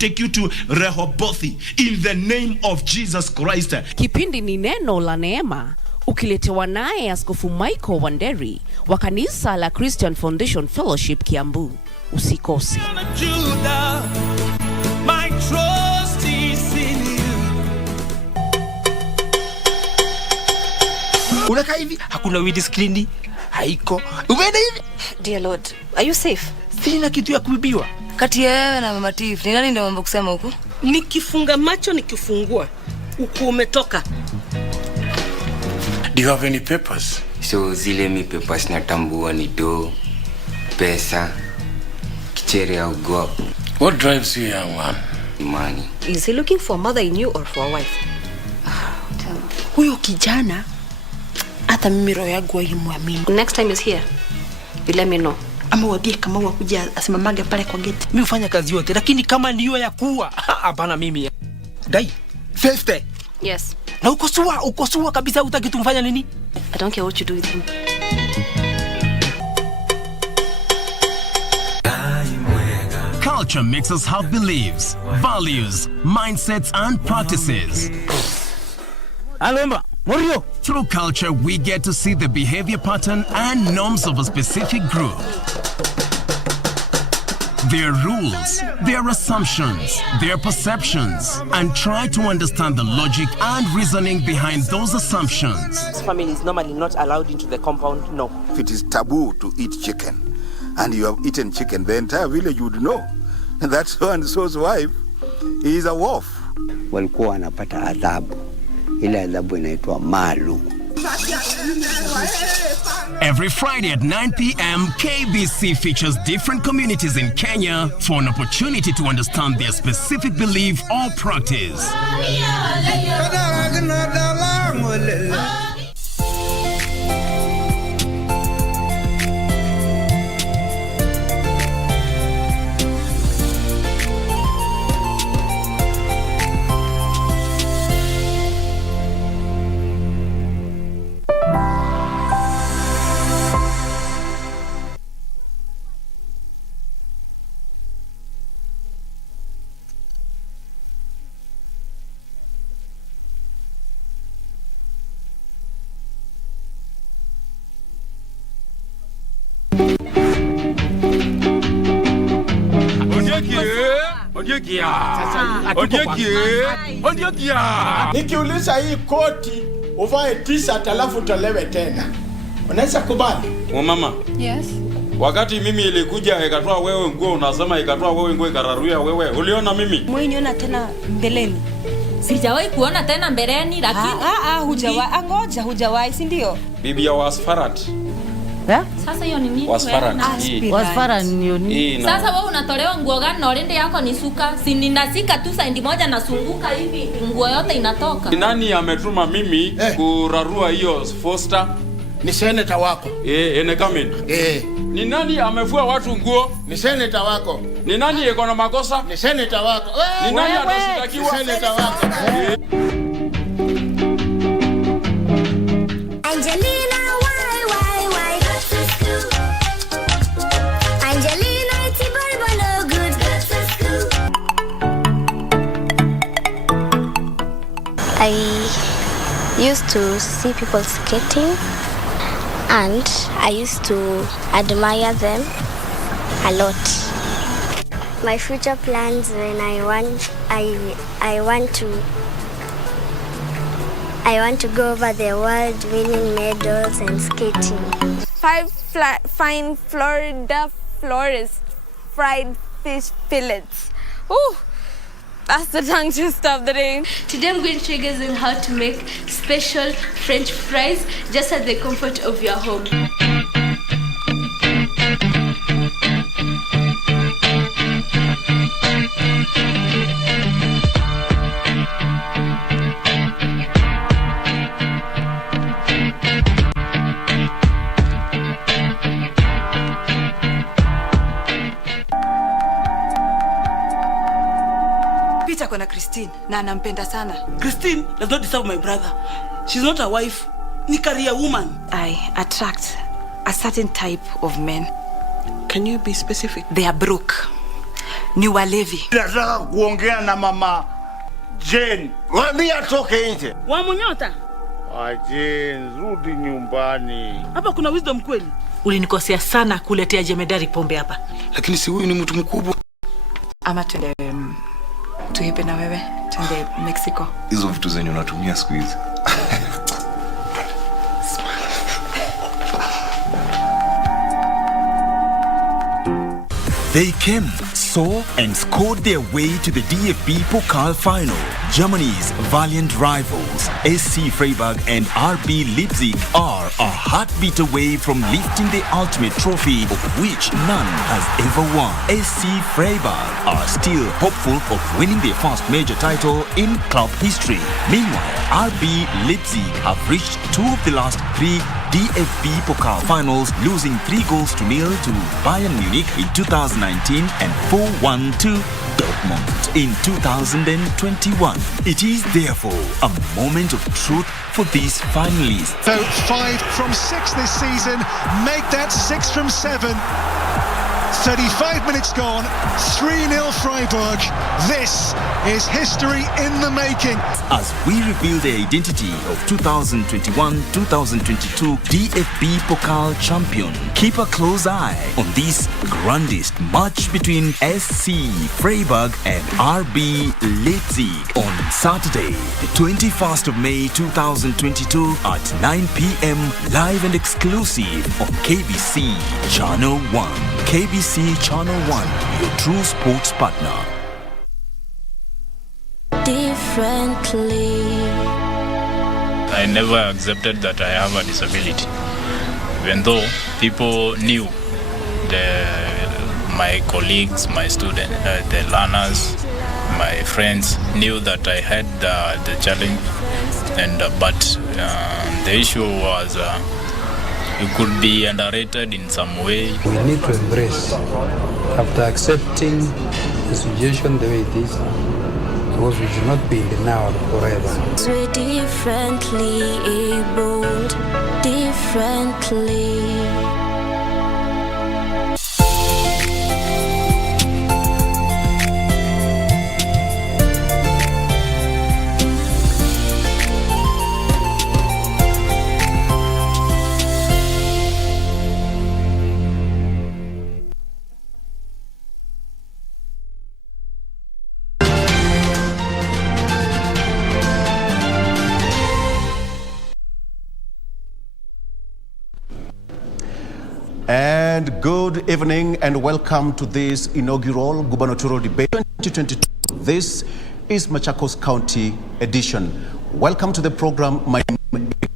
take you to Rehoboth in the name of Jesus Christ. Kipindi ni neno la neema, ukiletewa naye Askofu Michael Wanderi wa kanisa la Christian Foundation Fellowship Kiambu. Usikose. Unaka hivi hakuna windscreen haiko. Umeenda hivi? Dear Lord, are you safe? Sina kitu ya kuibiwa. Kati ya wewe na Mama Tiff, ni nani ndio mambo kusema huko? Nikifunga macho nikifungua, uko umetoka. Do you have any papers? So zile mi papers natambua ni do, pesa, kichere au go. What drives you, young man? Money. Is he looking for a mother in you or for a wife? Huyo kijana hata mimi roho yangu haimwamini. Next time is here, you let me know. Ama wabie kama wakuja asimamage pale kwa gate. Mimi hufanya kazi yote lakini kama niyo ya kuwa hapana mimi. Dai, 50. Yes. Na uko sua kabisa utaki tumfanya nini? I don't care what you do with him. Culture makes us have beliefs, values, mindsets, and practices. Alomba, Morio. Through culture, we get to see the behavior pattern and norms of a specific group. Their rules, their assumptions, their perceptions, and try to understand the logic and reasoning behind those assumptions. This family is normally not allowed into the compound, no. If it is taboo to eat chicken, and you have eaten chicken, the entire village would know that so-and-so's wife is a wolf. Walikuwa wanapata adhabu. Ile adhabu inaitwa malu. Every Friday at 9 p.m., KBC features different communities in Kenya for an opportunity to understand their specific belief or practice. Nikiuliza hii koti uvae t-shirt alafu tolewe tena, unaweza kubali? Mama. Yes. Wakati mimi ilikuja ikatoa wewe nguo, unasema ikatoa wewe nguo ikararuia wewe. Uliona mimi? Mwenyona tena mbeleni. Sijawahi kuona tena mbeleni lakini hujawahi. Ngoja hujawahi, si ndio? Bibi ya Wasfarat. Sasa hiyo ni nini? Wasfarat ni nini? Sasa wewe unatolewa nguo gani na orende yako ni suka? Si ninasika tu saindi moja nasunguka hivi nguo yote inatoka. Nani ametuma mimi kurarua hiyo Foster? Ni senator wako. Ene Kamin. Ni nani amefua watu nguo? Ni senator wako. Ni nani yuko na makosa? Ni senator wako. Ni nani anashitakiwa? Ni senator wako. Angelina, why got to school? Angelina, it's a no good. Got to school. I used to see people skating, and I used to admire them a lot. My future plans when I want to go over the world winning medals and skating. 5 fine Florida florist fried fish fillets. Ooh, that's the tongue twister of the day. Today I'm going to show you guys on how to make special French fries just at the comfort of your home. Kuna Christine na anampenda sana. Christine does not deserve my brother. She's not a wife. Ni career woman. I attract a certain type of men. Can you be specific? They are broke. ni walevi. Nataka kuongea na mama Jane. Mwambie atoke nje. Wamunyota? Jane, rudi nyumbani. Hapa kuna wisdom kweli. Ulinikosea sana kuletea jemedari pombe hapa. Lakini si huyu ni mtu mkubwa. Ama twende tuipe na wewe, twende Mexico. Hizo vitu zenye unatumia siku hizi. They came, saw and scored their way to the DFB Pokal final. Germany's valiant rivals, SC Freiburg and RB Leipzig, are a heartbeat away from lifting the ultimate trophy of which none has ever won. SC Freiburg are still hopeful of winning their first major title in club history. Meanwhile, RB Leipzig have reached 2 of the last 3 DFB Pokal finals, losing 3-0 to Bayern Munich in 2019 and 4-1 to Dortmund in 2021. It is therefore a moment of truth for these finalists. So 5 from 6 this season, make that 6 from 7. 35 minutes gone, 3-0 Freiburg. This is history in the making. As we reveal the identity of 2021-2022 DFB Pokal champion, keep a close eye on this grandest match between SC Freiburg and RB Leipzig on Saturday, the 21st of May 2022 at 9 p.m. live and exclusive on KBC Channel 1. KBC Channel 1, your true sports partner. Differently. I never accepted that I have a disability, even though people knew, my colleagues, my students, the learners, my friends knew that I had the challenge, but the issue was it could be underrated in some way. We need to embrace, after accepting the situation the way it is, because we should not be in the now forever. We're differently abled, differently. And good evening and welcome to this inaugural Gubernatorial Debate 2022. This is Machakos County edition. Welcome to the program. My name is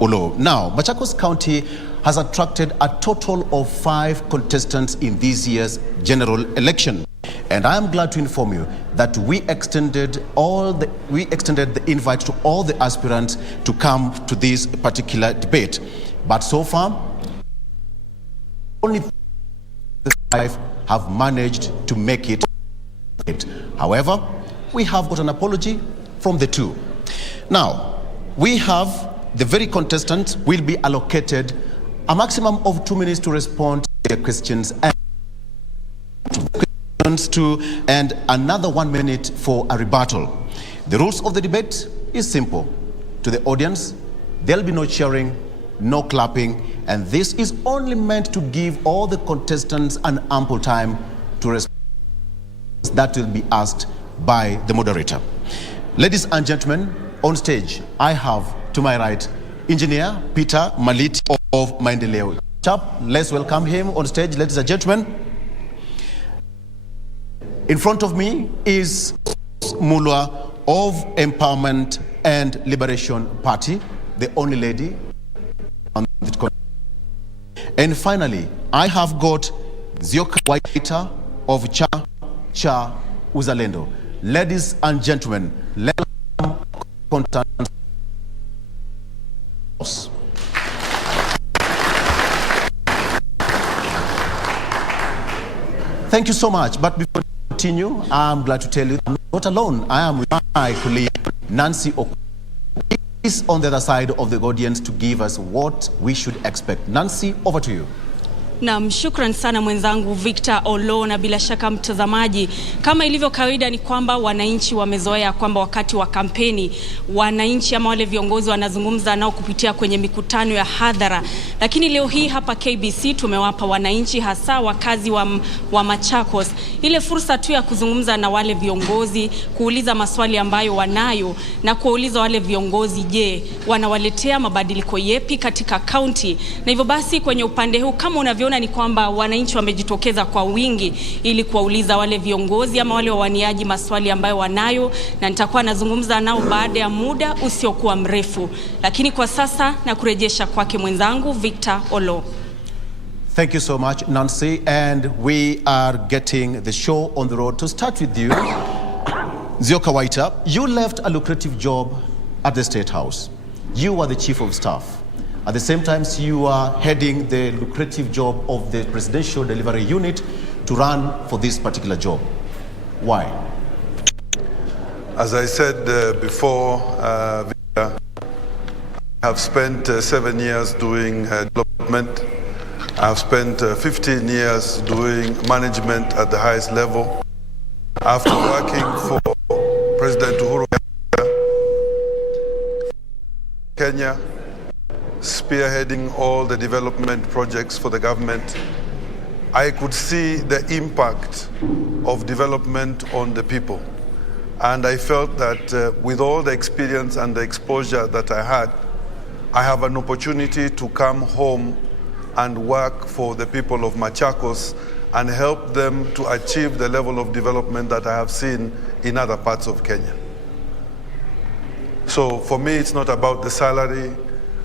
Olo. Now, Machakos County has attracted a total of 5 contestants in this year's general election. And I am glad to inform you that we extended the invite to all the aspirants to come to this particular debate. But so far, only 5 have managed to make it. However, we have got an apology from the 2. Now, we have the very contestants will be allocated a maximum of 2 minutes to respond to their questions and another 1 minute for a rebuttal. The rules of the debate is simple. To the audience, there'll be no cheering, no clapping, and this is only meant to give all the contestants an ample time to respond that will be asked by the moderator. Ladies and gentlemen, on stage, I have to my right, Engineer Peter Maliti of Maendeleo. Let's welcome him on stage, ladies and gentlemen. In front of me is Mulwa of Empowerment and Liberation Party, the only lady. And finally, I have got Zioka Waita of Cha Uzalendo. Ladies and gentlemen, let us contact. Thank you so much. But before we continue, I'm glad to tell you I'm not alone. I am with my colleague Nancy Oku. On the other side of the audience to give us what we should expect. Nancy, over to you. Na shukran sana mwenzangu Victor Olo, na bila shaka mtazamaji, kama ilivyo kawaida ni kwamba wananchi wamezoea kwamba wakati wa kampeni wananchi ama wale viongozi wanazungumza nao kupitia kwenye mikutano ya hadhara, lakini leo hii hapa KBC tumewapa wananchi hasa wakazi wa Machakos ile fursa tu ya kuzungumza na wale viongozi, kuuliza maswali ambayo wanayo na kuuliza wale viongozi, je, wanawaletea mabadiliko yepi katika kaunti. Na hivyo basi kwenye upande huu kama unavyoona ni kwamba wananchi wamejitokeza kwa wingi ili kuwauliza wale viongozi ama wale wawaniaji maswali ambayo wanayo, na nitakuwa nazungumza nao baada ya muda usiokuwa mrefu. Lakini kwa sasa na kurejesha kwake mwenzangu Victor Olo. Thank you so much, Nancy, and we are getting the show on the road. To start with you, Nzioka Waita, you left a lucrative job at the State House. You were the Chief of Staff. At the same time, you are heading the lucrative job of the Presidential Delivery Unit to run for this particular job. Why? As I said before, I have spent 7 years doing development. I have spent 15 years doing management at the highest level. After working for President Uhuru Kenya, spearheading all the development projects for the government, I could see the impact of development on the people. And I felt that with all the experience and the exposure that I had, I have an opportunity to come home and work for the people of Machakos and help them to achieve the level of development that I have seen in other parts of Kenya. So for me, it's not about the salary,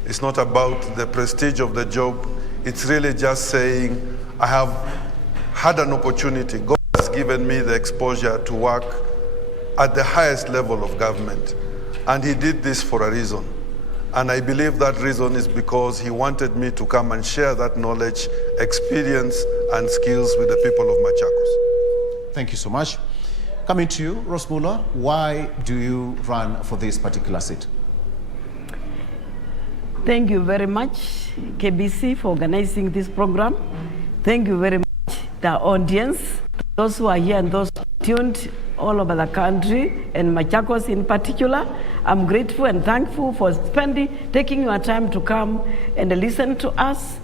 it's not about the prestige of the job, it's really just saying I have had an opportunity. God has given me the exposure to work at the highest level of government, and He did this for a reason. And I believe that reason is because He wanted me to come and share that knowledge, experience, and skills with the people of Machakos. Thank you so much. Coming to you, Rose Muller, why do you run for this particular seat? Thank you very much, KBC, for organizing this program. Thank you very much, the audience, those who are here and those tuned all over the country, and Machakos in particular. I'm grateful and thankful for taking your time to come and listen to us.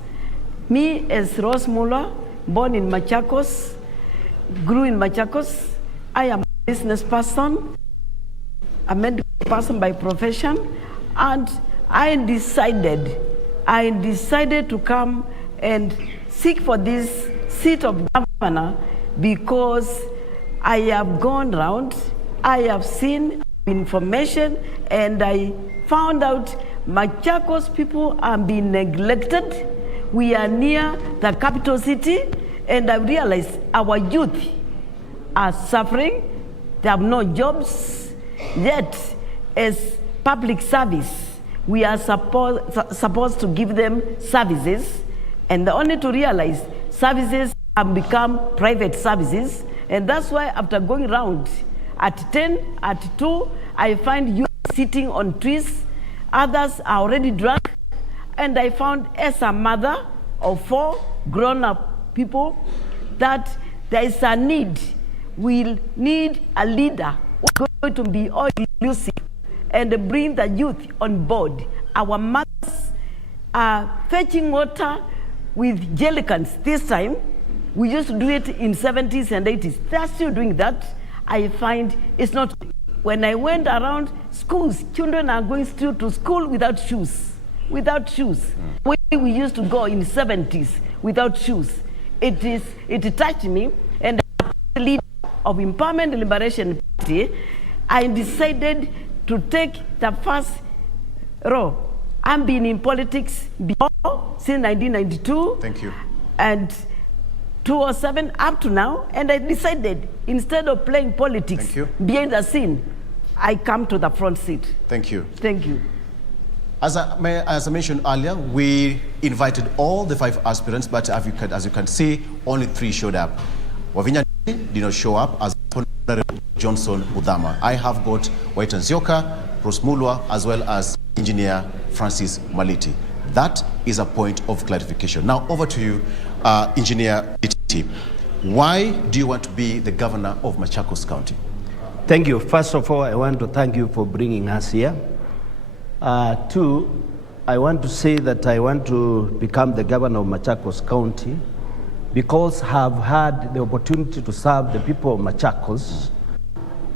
Me, as Rose Muller, born in Machakos, grew in Machakos. I am a business person, a medical person by profession, and I decided to come and seek for this seat of governor because I have gone around, I have seen information, and I found out Machakos people are being neglected. We are near the capital city, and I realized our youth are suffering. They have no jobs. Yet, as public service, we are supposed to give them services, and only to realize services have become private services. And that's why after going around at 10, at 2, I find youth sitting on trees. Others are already drunk. And I found, as a mother of 4 grown-up people, that there is a need. We'll need a leader who is going to be all inclusive and bring the youth on board. Our mothers are fetching water with jelly cans this time. We used to do it in 70s and 80s. They're still doing that. I find it's not. When I went around schools, children are going still to school without shoes. Without shoes. When we used to go in 70s without shoes. It touched me, and the leader of Empowerment and Liberation Party, I decided to take the first row. I've been in politics before, since 1992. Thank you. And 2007 up to now, and I decided, instead of playing politics behind the scene, I come to the front seat. Thank you. Thank you. As I mentioned earlier, we invited all the 5 aspirants, but as you can see, only 3 showed up. Wavinya did not show up as Honorable Johnson Udama. I have got Waita Nzioka, Rose Muller, as well as Engineer Francis Maliti. That is a point of clarification. Now over to you, Engineer Iti, why do you want to be the governor of Machakos County? Thank you. First of all, I want to thank you for bringing us here. Two, I want to say that I want to become the governor of Machakos County because I have had the opportunity to serve the people of Machakos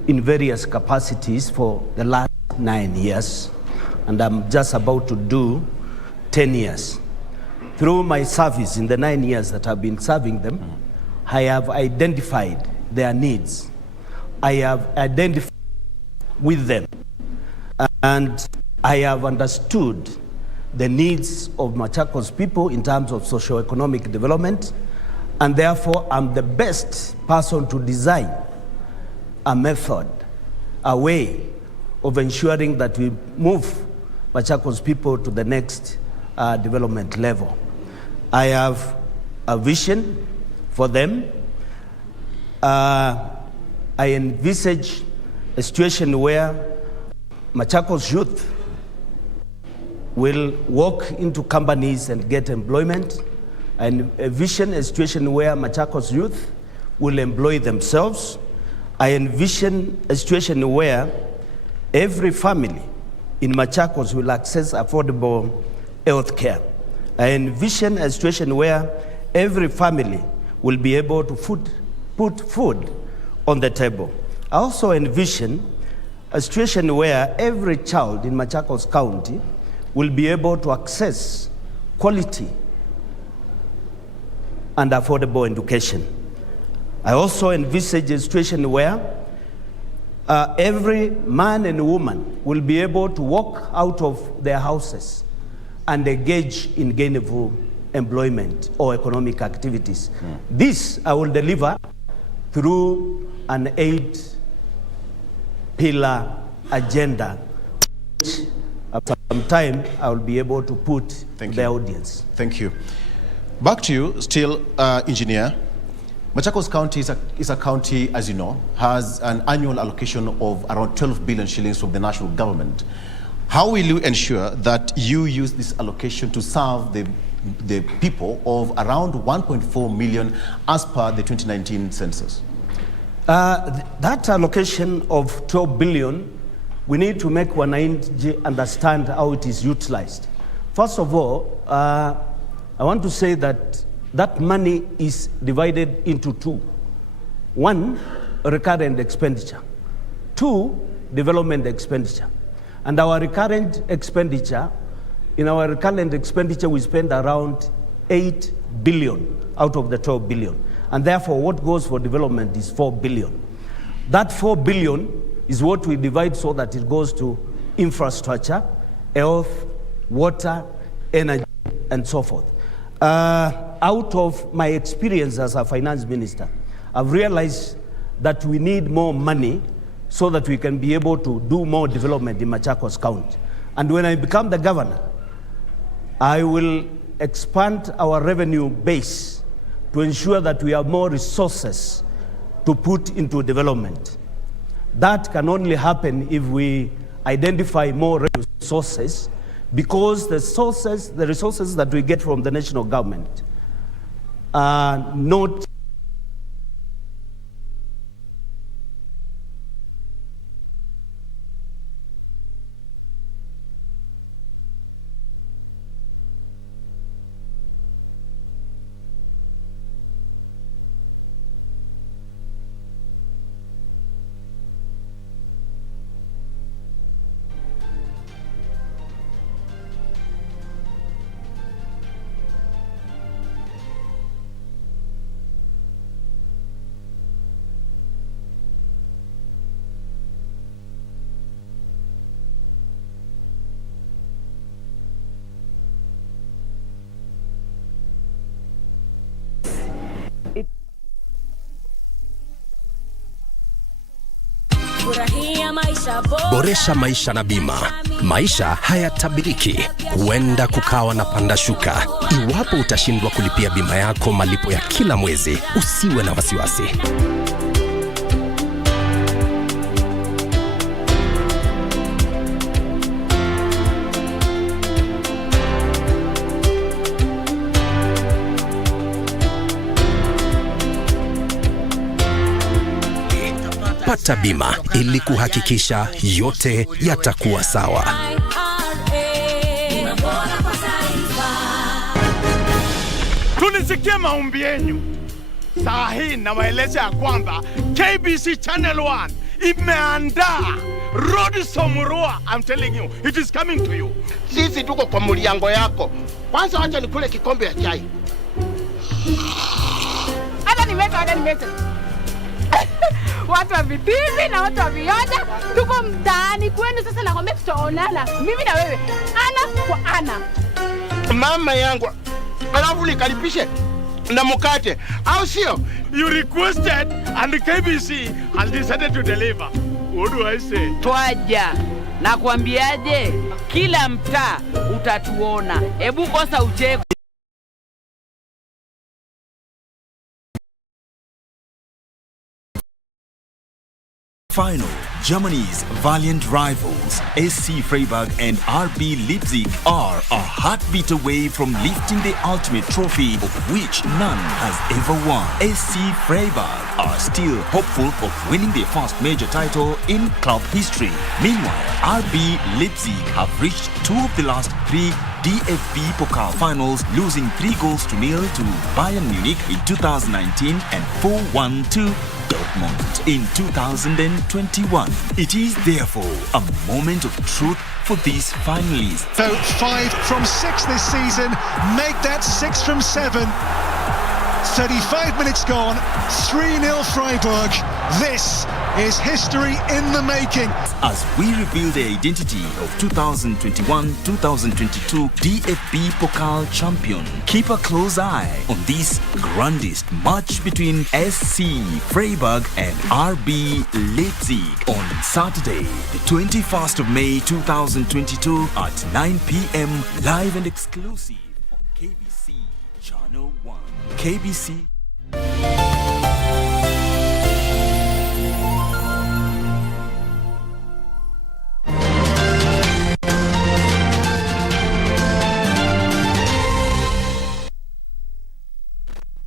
in various capacities for the last 9 years, and I'm just about to do 10 years. Through my service in the 9 years that I've been serving them, I have identified their needs. I have identified with them, and I have understood the needs of Machakos people in terms of socio-economic development, and therefore I'm the best person to design a method, a way of ensuring that we move Machakos people to the next development level. I have a vision for them. I envisage a situation where Machakos youth will walk into companies and get employment, and envision a situation where Machakos youth will employ themselves. I envision a situation where every family in Machakos will access affordable health care. I envision a situation where every family will be able to put food on the table. I also envision a situation where every child in Machakos County will be able to access quality and affordable education. I also envisage a situation where every man and woman will be able to walk out of their houses and engage in gainful employment or economic activities. This I will deliver through an 8-pillar agenda, which after some time I will be able to put to the audience. Thank you. Back to you, still, Engineer. Machakos County is a county, as you know, has an annual allocation of around 12 billion shillings from the national government. How will you ensure that you use this allocation to serve the people of around 1.4 million as per the 2019 census? That allocation of 12 billion, we need to make wananchi understand how it is utilized. First of all, I want to say that that money is divided into two. One, recurrent expenditure. Two, development expenditure. And our recurrent expenditure, in our recurrent expenditure, we spend around 8 billion out of the 12 billion. And therefore, what goes for development is 4 billion. That 4 billion is what we divide so that it goes to infrastructure, health, water, energy, and so forth. Out of my experience as a finance minister, I've realized that we need more money so that we can be able to do more development in Machakos County. And when I become the governor, I will expand our revenue base to ensure that we have more resources to put into development. That can only happen if we identify more resources, because the resources that we get from the national government are not Boresha maisha na bima. Maisha hayatabiriki, huenda kukawa na panda shuka. Iwapo utashindwa kulipia bima yako malipo ya kila mwezi, usiwe na wasiwasi. Pata bima ili kuhakikisha yote yatakuwa sawa. Tulisikia maombi yenu. Saa hii nawaeleza ya kwamba KBC Channel 1 imeandaa Road Somurua. I'm telling you, it is coming to you. Sisi tuko kwa mliango yako. Kwanza acha nikule kikombe ya chai. Hata nimeta. Watu wa vipivi na watu wa vioja tuko mtaani kwenu sasa, nakwambia tutaonana mimi na wewe ana kwa ana. Mama yangu, alafu nikalipishe na mkate, au sio? You requested and the KBC has decided to deliver. What do I say? Twaja, nakwambiaje, kila mtaa utatuona. Hebu kosa ucheko. Final, Germany's valiant rivals, SC Freiburg and RB Leipzig are a heartbeat away from lifting the ultimate trophy of which none has ever won. SC Freiburg are still hopeful of winning their first major title in club history. Meanwhile, RB Leipzig have reached 2 of the last 3 DFB Pokal finals, losing 3-0 to Bayern Munich in 2019 and 4-1 to Dortmund in 2021. It is therefore a moment of truth for these finalists. So 5 from 6 this season, make that 6 from 7. 35 minutes gone, 3-0 Freiburg. This is history in the making. As we reveal the identity of 2021-2022 DFB Pokal champion, keep a close eye on this grandest match between SC Freiburg and RB Leipzig on Saturday, the 21st of May 2022 at 9 p.m. live and exclusive on KBC Channel 1. KBC.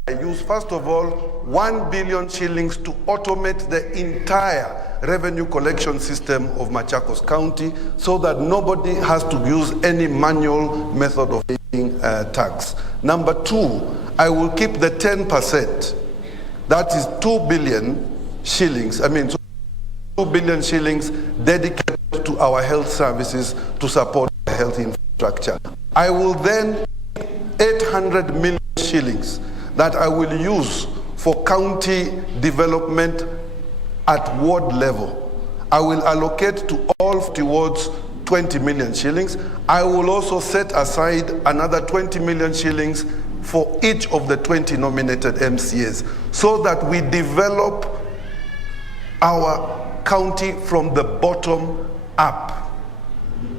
I use, first of all, 1 billion shillings to automate the entire revenue collection system of Machakos County so that nobody has to use any manual method of paying tax. Number 2, I will keep the 10%. That is 2 billion shillings. So 2 billion shillings dedicated to our health services to support the health infrastructure. I will then 800 million shillings that I will use for county development at ward level. I will allocate to all 50 wards 20 million shillings. I will also set aside another 20 million shillings for each of the 20 nominated MCAs so that we develop our county from the bottom up.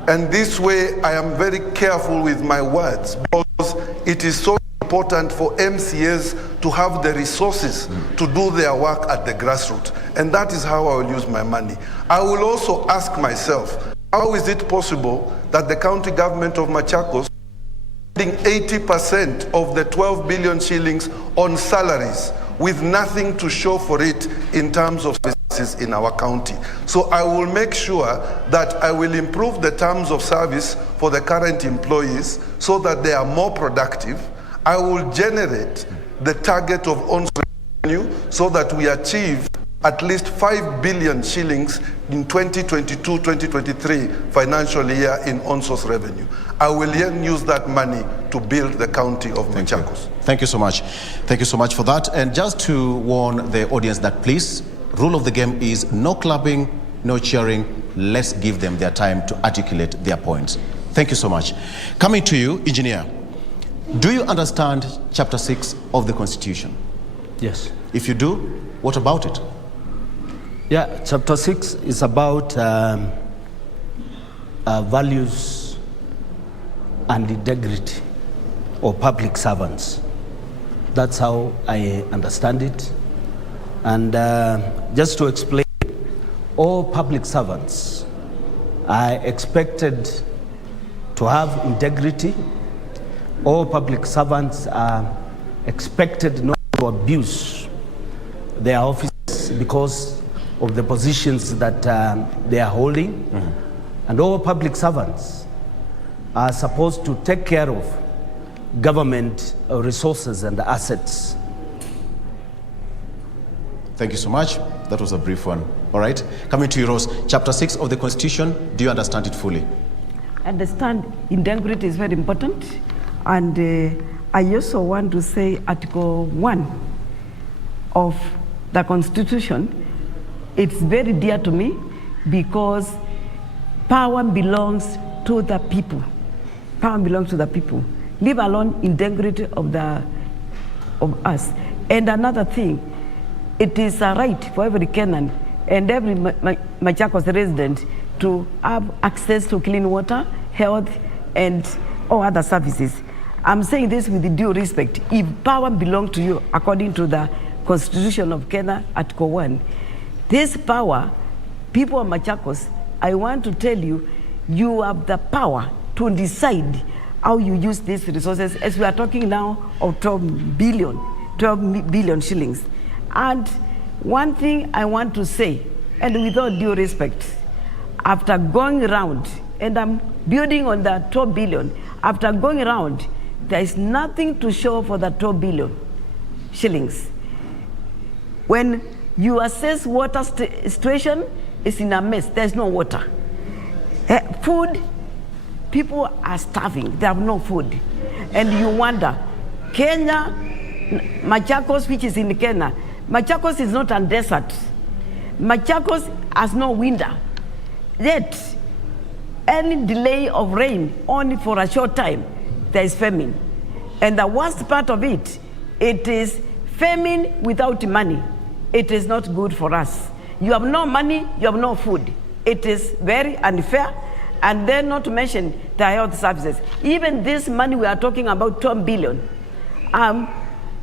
And this way I am very careful with my words because it is so important for MCAs to have the resources to do their work at the grassroots. And that is how I will use my money. I will also ask myself, how is it possible that the county government of Machakos is spending 80% of the 12 billion shillings on salaries with nothing to show for it in terms of services in our county? So I will make sure that I will improve the terms of service for the current employees so that they are more productive. I will generate the target of on-source revenue so that we achieve at least 5 billion shillings in 2022-2023 financial year in on-source revenue. I will then use that money to build the county of Machakos. Thank you so much. Thank you so much for that. And just to warn the audience that please, rule of the game is no clubbing, no cheering. Let's give them their time to articulate their points. Thank you so much. Coming to you, Engineer. Do you understand Chapter 6 of the Constitution? Yes. If you do, what about it? Yeah, Chapter 6 is about values and integrity of public servants. That's how I understand it. And just to explain, all public servants are expected to have integrity. All public servants are expected not to abuse their offices because of the positions that they are holding. And all public servants are supposed to take care of government resources and assets. Thank you so much. That was a brief one. All right. Coming to you, Rose. Chapter 6 of the Constitution, do you understand it fully? Understand integrity is very important. And I also want to say Article 1 of the Constitution, it's very dear to me because power belongs to the people. Power belongs to the people. Leave alone integrity of us. And another thing, it is a right for every Kenyan and every Machakos resident to have access to clean water, health, and all other services. I'm saying this with due respect. If power belongs to you, according to the Constitution of Kenya, Article 1, this power, people of Machakos, I want to tell you, you have the power to decide how you use these resources, as we are talking now of 12 billion shillings. And one thing I want to say, and with all due respect, after going around, and I'm building on the 12 billion, after going around, there is nothing to show for the 12 billion shillings. When you assess water situation, it's in a mess, there's no water. Food, people are starving, they have no food. And you wonder, Kenya, Machakos, which is in Kenya, Machakos is not a desert. Machakos has no winter. Yet, any delay of rain, only for a short time, there is famine. And the worst part of it, it is famine without money. It is not good for us. You have no money, you have no food. It is very unfair. And then not to mention the health services. Even this money we are talking about, 12 billion.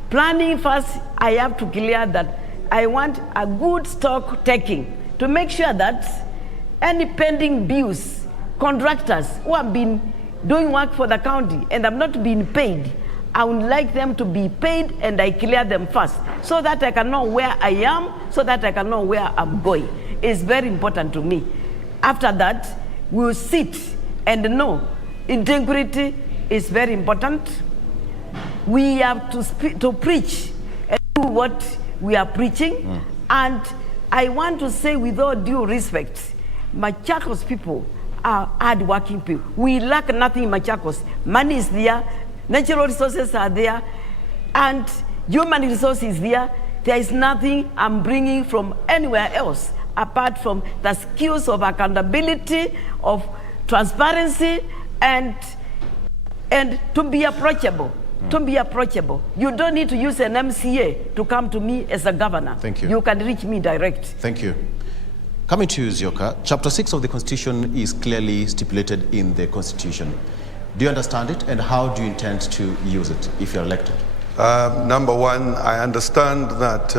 Planning first, I have to clear that I want a good stock taking to make sure that any pending bills, contractors who have been doing work for the county and have not been paid, I would like them to be paid and I clear them first so that I can know where I am, so that I can know where I'm going. It's very important to me. After that, we'll sit and know integrity is very important. We have to preach and do what we are preaching. And I want to say with all due respect, Machakos people are hard-working people. We lack nothing in Machakos. Money is there, natural resources are there, and human resources is there. There is nothing I'm bringing from anywhere else apart from the skills of accountability, of transparency, and to be approachable. To be approachable. You don't need to use an MCA to come to me as a governor. Thank you. You can reach me direct. Thank you. Coming to you, Zioka, Chapter 6 of the Constitution is clearly stipulated in the Constitution. Do you understand it, and how do you intend to use it if you're elected? Number one, I understand that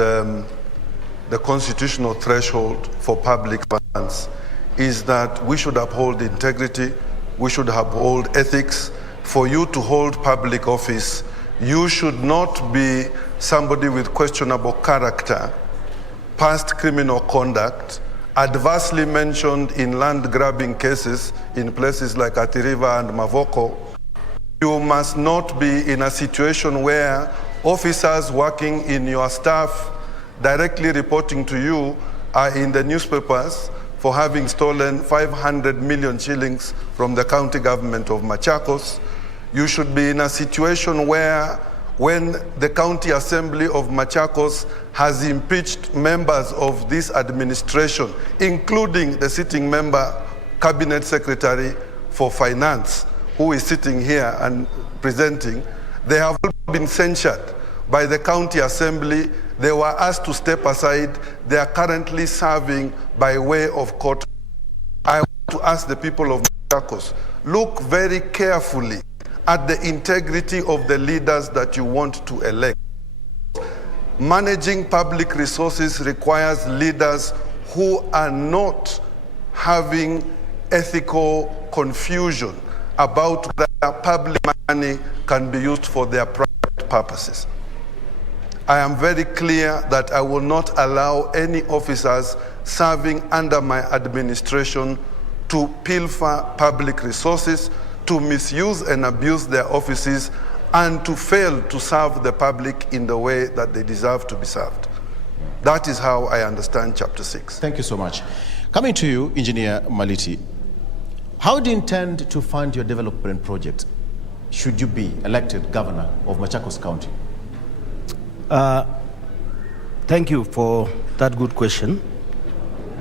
the constitutional threshold for public funds is that we should uphold integrity, we should uphold ethics. For you to hold public office, you should not be somebody with questionable character, past criminal conduct, adversely mentioned in land grabbing cases in places like Athi River and Mavoko. You must not be in a situation where officers working in your staff directly reporting to you are in the newspapers for having stolen 500 million shillings from the county government of Machakos. You should be in a situation where when the County Assembly of Machakos has impeached members of this administration, including the sitting member, Cabinet Secretary for Finance, who is sitting here and presenting, they have been censured by the County Assembly. They were asked to step aside. They are currently serving by way of court. I want to ask the people of Machakos, look very carefully at the integrity of the leaders that you want to elect. Managing public resources requires leaders who are not having ethical confusion about whether public money can be used for their private purposes. I am very clear that I will not allow any officers serving under my administration to pilfer public resources, to misuse and abuse their offices, and to fail to serve the public in the way that they deserve to be served. That is how I understand Chapter 6. Thank you so much. Coming to you, Engineer Maliti, how do you intend to fund your development project should you be elected governor of Machakos County? Thank you for that good question.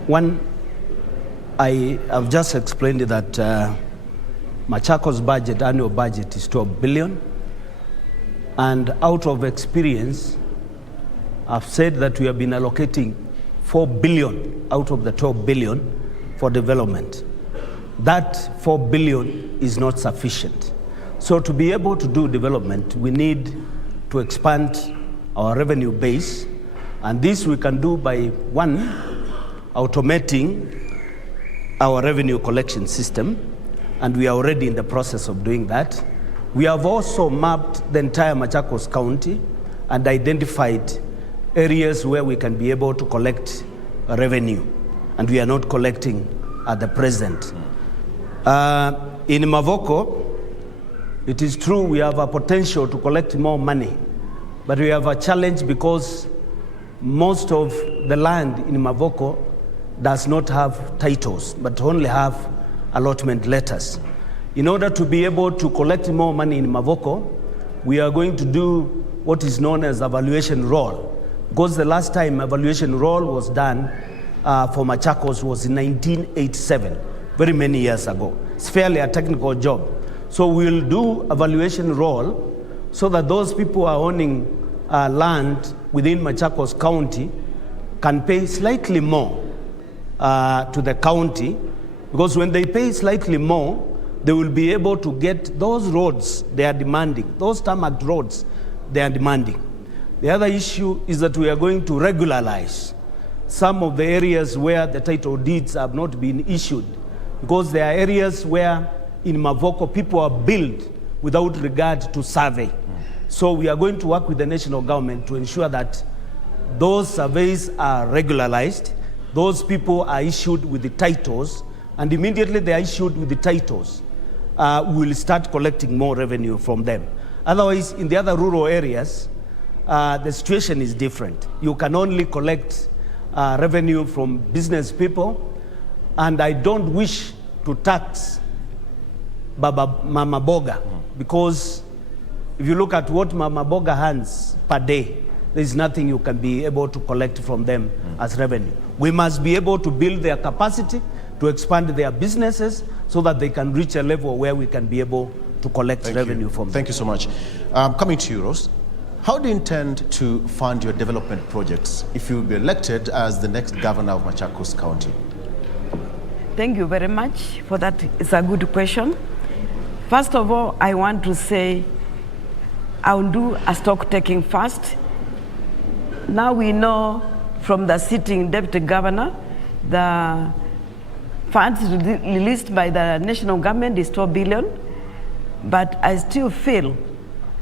One, I have just explained that Machakos budget, annual budget is 12 billion. And out of experience, I've said that we have been allocating 4 billion out of the 12 billion for development. That 4 billion is not sufficient. So to be able to do development, we need to expand our revenue base. And this we can do by, one, automating our revenue collection system. And we are already in the process of doing that. We have also mapped the entire Machakos County and identified areas where we can be able to collect revenue, and we are not collecting at the present. In Mavoko, it is true we have a potential to collect more money, but we have a challenge because most of the land in Mavoko does not have titles, but only have allotment letters. In order to be able to collect more money in Mavoko, we are going to do what is known as evaluation roll. Because the last time evaluation roll was done for Machakos was in 1987, very many years ago. It's fairly a technical job. So we'll do evaluation roll so that those people who are owning land within Machakos County can pay slightly more to the county, because when they pay slightly more, they will be able to get those roads they are demanding, those tarmac roads they are demanding. The other issue is that we are going to regularize some of the areas where the title deeds have not been issued, because there are areas where in Mavoko people are built without regard to survey. So we are going to work with the national government to ensure that those surveys are regularized, those people are issued with the titles, and immediately they are issued with the titles, we will start collecting more revenue from them. Otherwise, in the other rural areas, the situation is different. You can only collect revenue from business people, and I don't wish to tax Mama Boga, because if you look at what Mama Boga earns per day, there is nothing you can be able to collect from them as revenue. We must be able to build their capacity to expand their businesses so that they can reach a level where we can be able to collect revenue from them. Thank you so much. Coming to you, Rose, how do you intend to fund your development projects if you will be elected as the next governor of Machakos County? Thank you very much for that. It's a good question. First of all, I want to say I'll do a stock taking first. Now we know from the sitting deputy governor, the funds released by the national government is 12 billion, but I still feel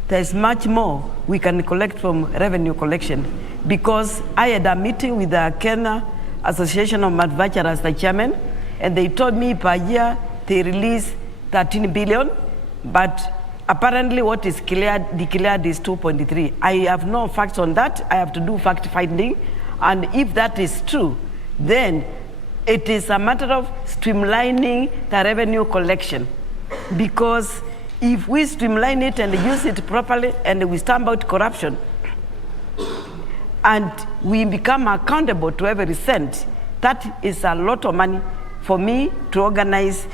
there's much more we can collect from revenue collection, because I had a meeting with the Kenya Association of Manufacturers, the chairman, and they told me per year they release 13 billion, but apparently what is declared is 2.3. I have no facts on that. I have to do fact finding, and if that is true, then it is a matter of streamlining the revenue collection, because if we streamline it and use it properly and we stamp out corruption and we become accountable to every cent, that is a lot of money for me to organize,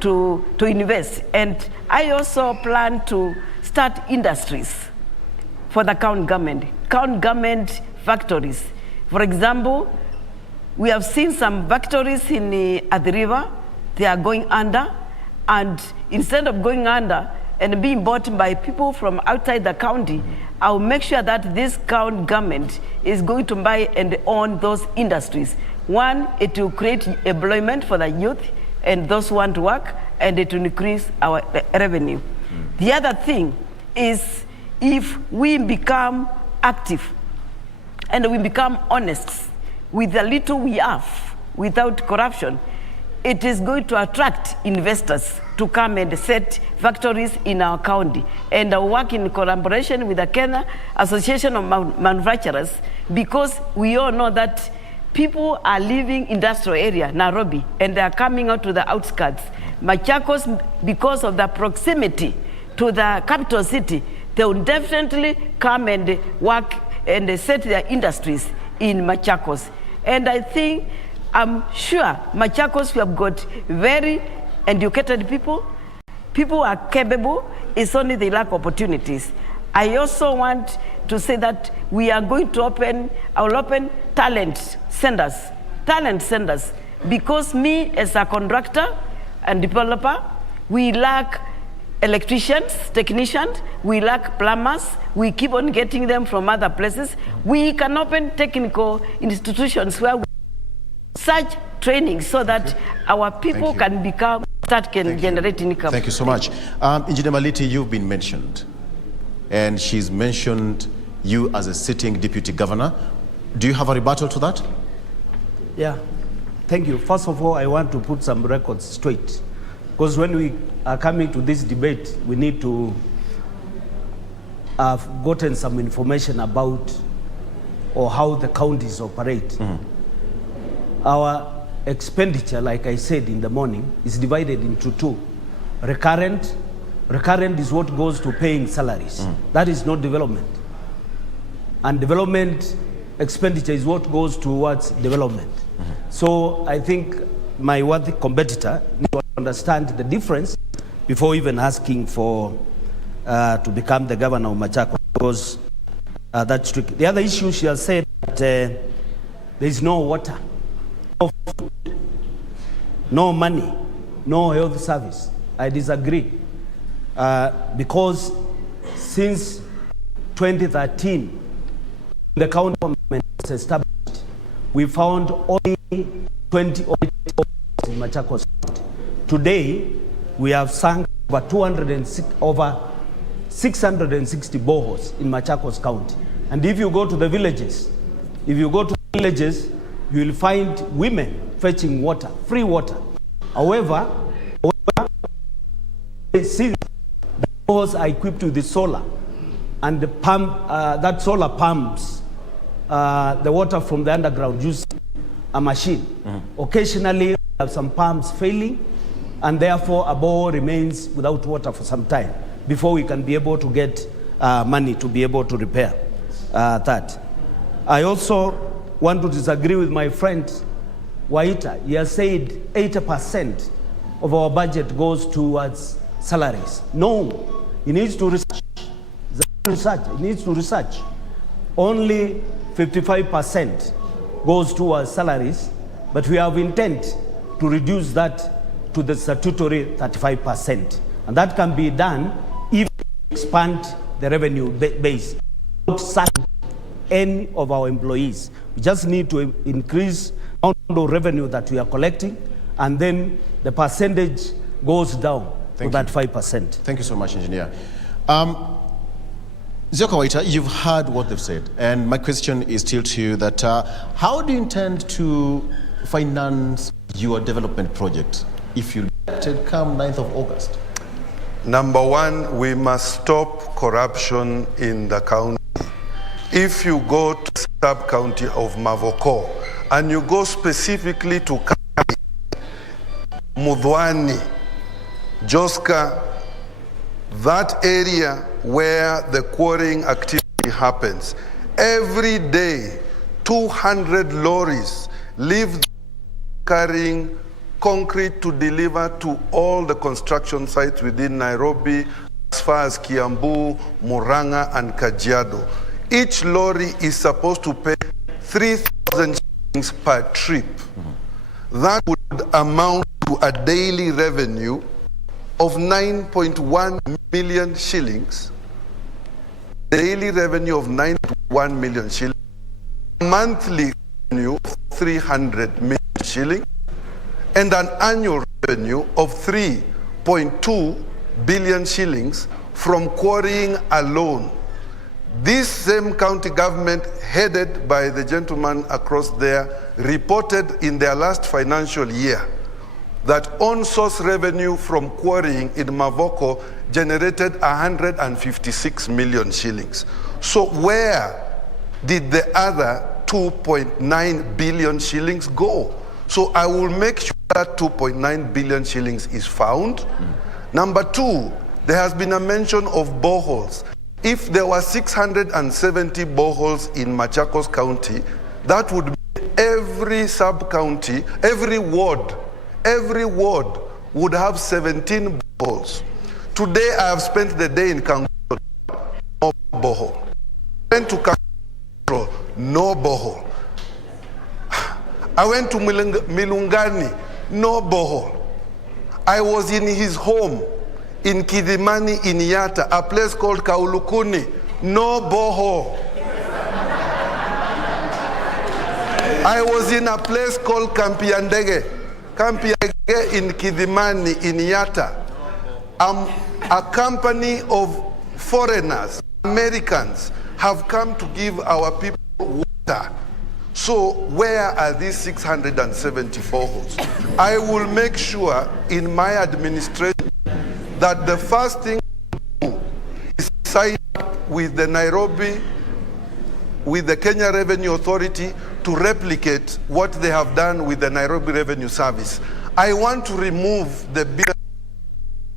to invest. And I also plan to start industries for the county government factories. For example, we have seen some factories at the river, they are going under, and instead of going under and being bought by people from outside the county, I'll make sure that this county government is going to buy and own those industries. One, it will create employment for the youth and those who want to work, and it will increase our revenue. The other thing is, if we become active and we become honest with the little we have, without corruption, it is going to attract investors to come and set factories in our county. And I work in collaboration with the Kenya Association of Manufacturers, because we all know that people are leaving industrial area, Nairobi, and they are coming out to the outskirts. Machakos, because of the proximity to the capital city, they will definitely come and work and set their industries in Machakos. And I think, I'm sure Machakos, we have got very educated people. People are capable. It's only they lack opportunities. I also want to say that we are going to I will open talent centers, because me as a contractor and developer, we lack electricians, technicians, we lack plumbers, we keep on getting them from other places. We can open technical institutions where we such training so that our people can generate income. Thank you so much. Engineer Maliti, you've been mentioned, and she's mentioned you as a sitting deputy governor. Do you have a rebuttal to that? Yeah, thank you. First of all, I want to put some records straight, because when we are coming to this debate, we need to have gotten some information about or how the counties operate. Mm-hmm. Our expenditure, like I said in the morning, is divided into two. Recurrent is what goes to paying salaries. That is not development. And development expenditure is what goes towards development. So I think my worthy competitor needs to understand the difference before even asking for to become the governor of Machakos, because that's tricky. The other issue, she has said that there is no water, no food, no money, no health service. I disagree, because since 2013, the county government was established, we found only 20 boreholes in Machakos County. Today, we have sunk over 660 boreholes in Machakos County. And if you go to the villages, you will find women fetching water, free water. However, since the boreholes are equipped with the solar, and the pump, that solar pumps the water from the underground using a machine. Occasionally, we have some pumps failing, and therefore a borehole remains without water for some time before we can be able to get money to be able to repair that. I also want to disagree with my friend Waita. He has said 80% of our budget goes towards salaries. No, he needs to research. He needs to research. Only 55% goes towards salaries, but we have intent to reduce that to the statutory 35%. And that can be done if we expand the revenue base outside any of our employees. We just need to increase the amount of revenue that we are collecting, and then the percentage goes down to that 5%. Thank you so much, Engineer. Zioka Waita, you've heard what they've said, and my question is still to you that how do you intend to finance your development project if you come 9th of August? Number one, we must stop corruption in the county. If you go to the sub-county of Mavoko and you go specifically to Mudhwani, Joska, that area where the quarrying activity happens, every day 200 lorries leave carrying concrete to deliver to all the construction sites within Nairobi, as far as Kiambu, Murang'a, and Kajiado. Each lorry is supposed to pay 3,000 shillings per trip. That would amount to a daily revenue of 9.1 million shillings, daily revenue of 9.1 million shillings, monthly revenue of 300 million shillings, and an annual revenue of 3.2 billion shillings from quarrying alone. This same county government, headed by the gentleman across there, reported in their last financial year that on-source revenue from quarrying in Mavoko generated 156 million shillings. So where did the other 2.9 billion shillings go? So I will make sure that 2.9 billion shillings is found. Number two, there has been a mention of boreholes. If there were 670 boreholes in Machakos County, that would be every sub-county, every ward would have 17 boreholes. Today I have spent the day in Kangundo, no borehole. I went to Kangundo, no borehole. I went to Milungani, no borehole. I was in his home in Kidimani in Yata, a place called Kaulukuni, no borehole. I was in a place called Kampiandege in Kidimani in Yata. A company of foreigners, Americans, have come to give our people water. So where are these 670 boreholes? I will make sure in my administration that the first thing is sign up with the Kenya Revenue Authority to replicate what they have done with the Nairobi Revenue Service. I want to remove the bill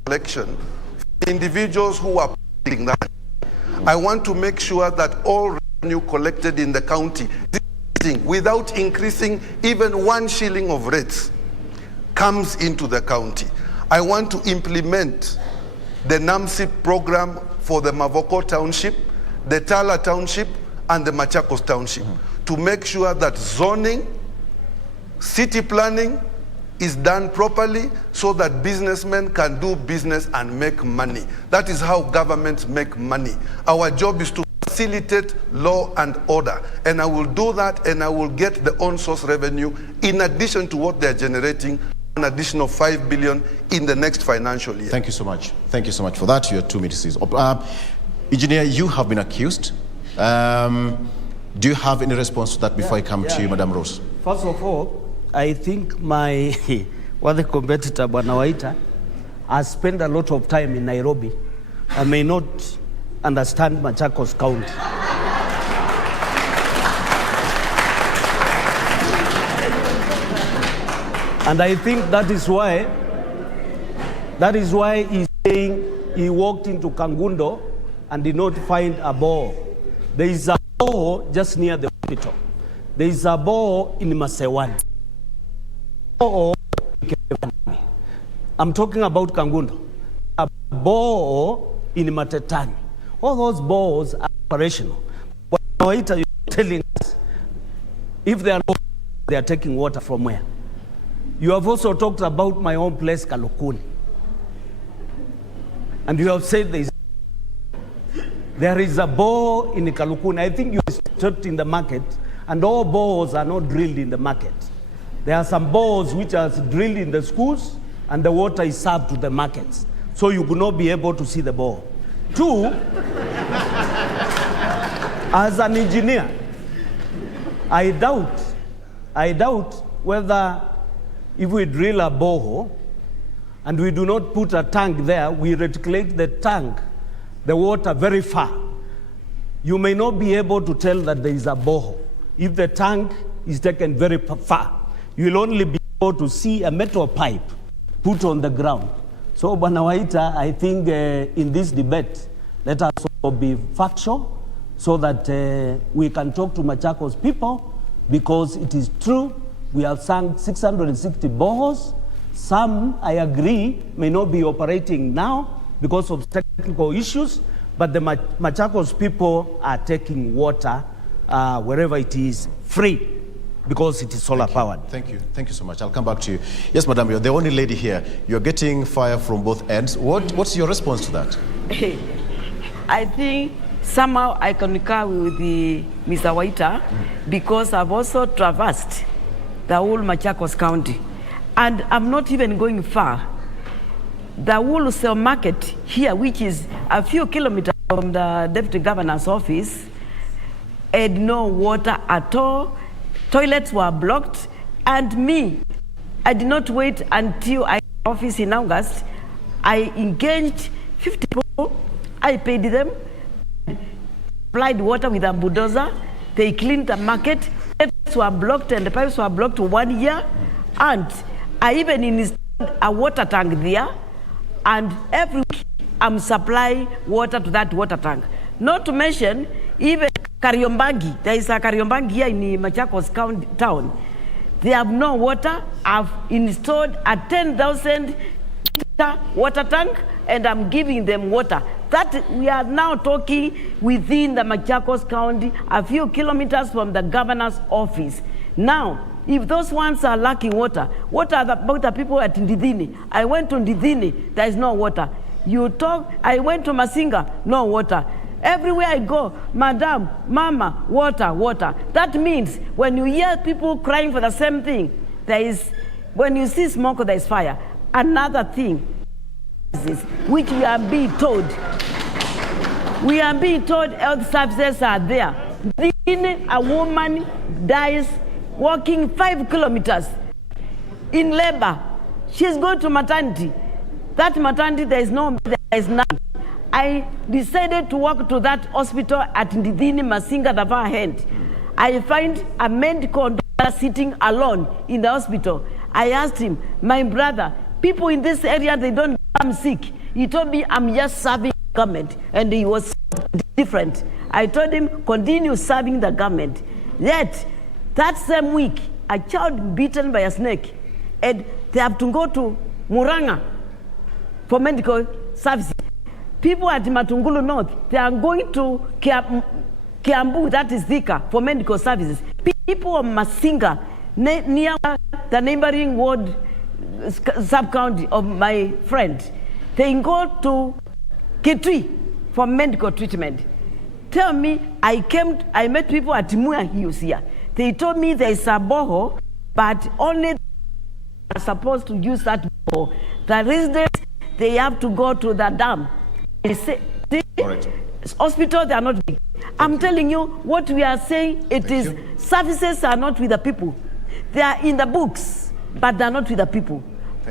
collection for individuals who are paying that. I want to make sure that all revenue collected in the county, without increasing even 1 shilling of rates, comes into the county. I want to implement the NAMSIP program for the Mavoko Township, the Tala Township, and the Machakos Township to make sure that zoning, city planning is done properly so that businessmen can do business and make money. That is how governments make money. Our job is to facilitate law and order, and I will do that, and I will get the on-source revenue in addition to what they're generating, an additional 5 billion in the next financial year. Thank you so much. Thank you so much for that. Your 2 minutes is up. Engineer, you have been accused. Do you have any response to that before I come to you, Madam Rose? First of all, I think my competitor, Bwana Waita, has spent a lot of time in Nairobi. I may not understand Machakos County. And I think that is why he's saying he walked into Kangundo and did not find a bore. There is a bore just near the hospital. There is a bore in Masewani. I'm talking about Kangundo. A bore in Matetani. All those bores are operational. What are you telling us? If they are taking water from where? You have also talked about my own place, Kalukuni. And you have said there is a bore in Kalukuni. I think you stopped in the market, and all bores are not drilled in the market. There are some bores which are drilled in the schools, and the water is served to the markets. So you could not be able to see the bore. Two, as an engineer, I doubt whether if we drill a borehole and we do not put a tank there, we reticulate the tank, the water very far. You may not be able to tell that there is a borehole. If the tank is taken very far, you will only be able to see a metal pipe put on the ground. So, Bwana Waita, I think in this debate, let us also be factual so that we can talk to Machakos people, because it is true, we have sunk 660 boreholes. Some, I agree, may not be operating now because of technical issues, but the Machakos people are taking water wherever it is free, because it is solar powered. Thank you. Thank you so much. I'll come back to you. Yes, Madam, you're the only lady here. You're getting fire from both ends. What's your response to that? I think somehow I concur with Mr. Waita, because I've also traversed the whole Machakos County. And I'm not even going far. The wholesale market here, which is a few kilometers from the deputy governor's office had no water at all. Toilets were blocked, and me, I did not wait until I office in August. I engaged 50 people. I paid them, supplied water with a bulldozer. They cleaned the market. Toilets were blocked and the pipes were blocked 1 year. And I even installed a water tank there. And every week I'm supplying water to that water tank. Not to mention, even Kariombangi, there is a Kariombangi here in Machakos County town. They have no water. I've installed a 10,000 liter water tank and I'm giving them water. That we are now talking within the Machakos County, a few kilometers from the governor's office. Now, if those ones are lacking water, what are about the people at Ndidhini? I went to Ndidhini, there is no water. You talk, I went to Masinga, no water. Everywhere I go, madam, mama, water, water. That means when you hear people crying for the same thing, there is, when you see smoke, there is fire. Another thing, which we are being told health services are there. Then a woman dies walking 5 kilometers in labor. She's going to maternity. That maternity, there is none. I decided to walk to that hospital at Ndidhini, Masinga, the far end. I find a medical doctor sitting alone in the hospital. I asked him, my brother, people in this area, they don't become sick. He told me, I'm just serving the government. And he was different. I told him, continue serving the government. Yet, that same week, a child beaten by a snake, and they have to go to Muranga for medical services. People at Matungulu North, they are going to Kiambu, that is Thika, for medical services. People of Masinga, near the neighboring ward, sub-county of my friend, they go to Kitui for medical treatment. Tell me, I met people at Mua Hills here. They told me there is a boho, but only are supposed to use that boho. The residents, they have to go to the dam. They say, hospitals, they are not big. I'm telling you, what we are saying, services are not with the people. They are in the books, but they are not with the people.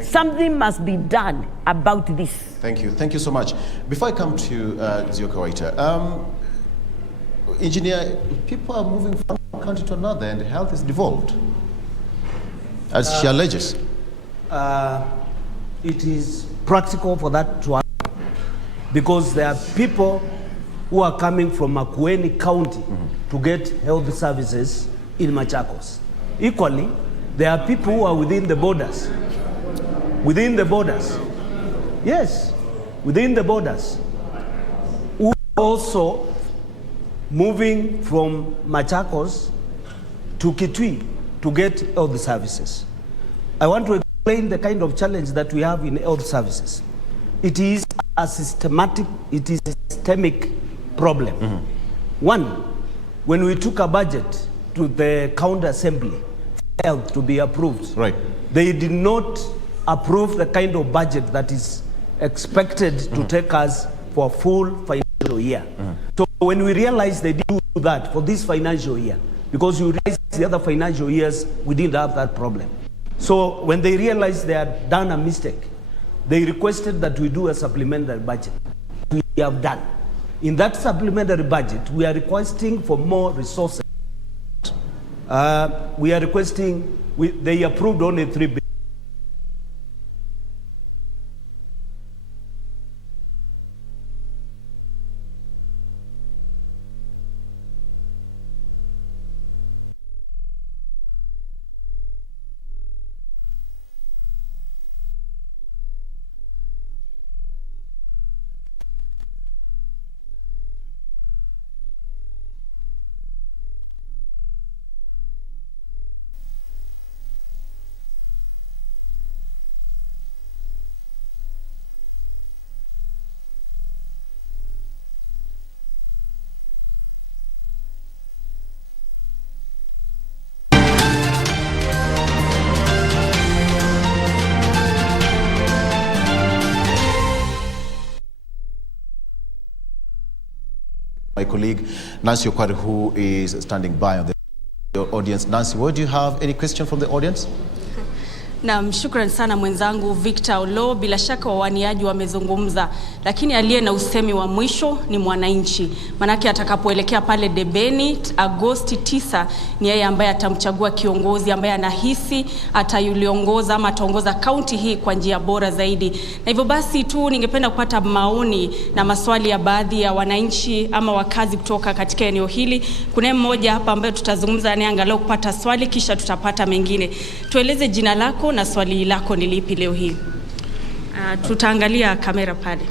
Something must be done about this. Thank you. Thank you so much. Before I come to Zioka Waita, Engineer, people are moving from one country to another and health is devolved, as she alleges. It is practical for that to happen because there are people who are coming from Makueni County to get health services in Machakos. Equally, there are people who are within the borders. Within the borders. Yes, within the borders. Who are also moving from Machakos to Kitui to get health services. I want to explain the kind of challenge that we have in health services. It is a systemic problem. One, when we took a budget to the county assembly for health to be approved, they did not approve the kind of budget that is expected to take us for a full financial year. So when we realized they didn't do that for this financial year, because you realize the other financial years we didn't have that problem. So when they realized they had done a mistake, they requested that we do a supplementary budget. We have done. In that supplementary budget, we are requesting for more resources. We are requesting, they approved only 3 billion. my colleague Nancy Okwari, who is standing by on the audience. Nancy, do you have any question from the audience? Na shukran sana mwenzangu Victor Olo. Bila shaka wawaniaji wamezungumza, lakini aliye na usemi wa mwisho ni mwananchi. Manake atakapoelekea pale debeni Agosti 9 ni yeye ambaye atamchagua kiongozi ambaye anahisi atayuliongoza ama ataongoza kaunti hii kwa njia bora zaidi. Na hivyo basi tu ningependa kupata maoni na maswali ya baadhi ya wananchi ama wakazi kutoka katika eneo hili. Kuna mmoja hapa ambaye tutazungumza naye angalau kupata swali kisha tutapata mengine. Tueleze jina lako na swali lako ni lipi leo hii. Tutaangalia kamera pale.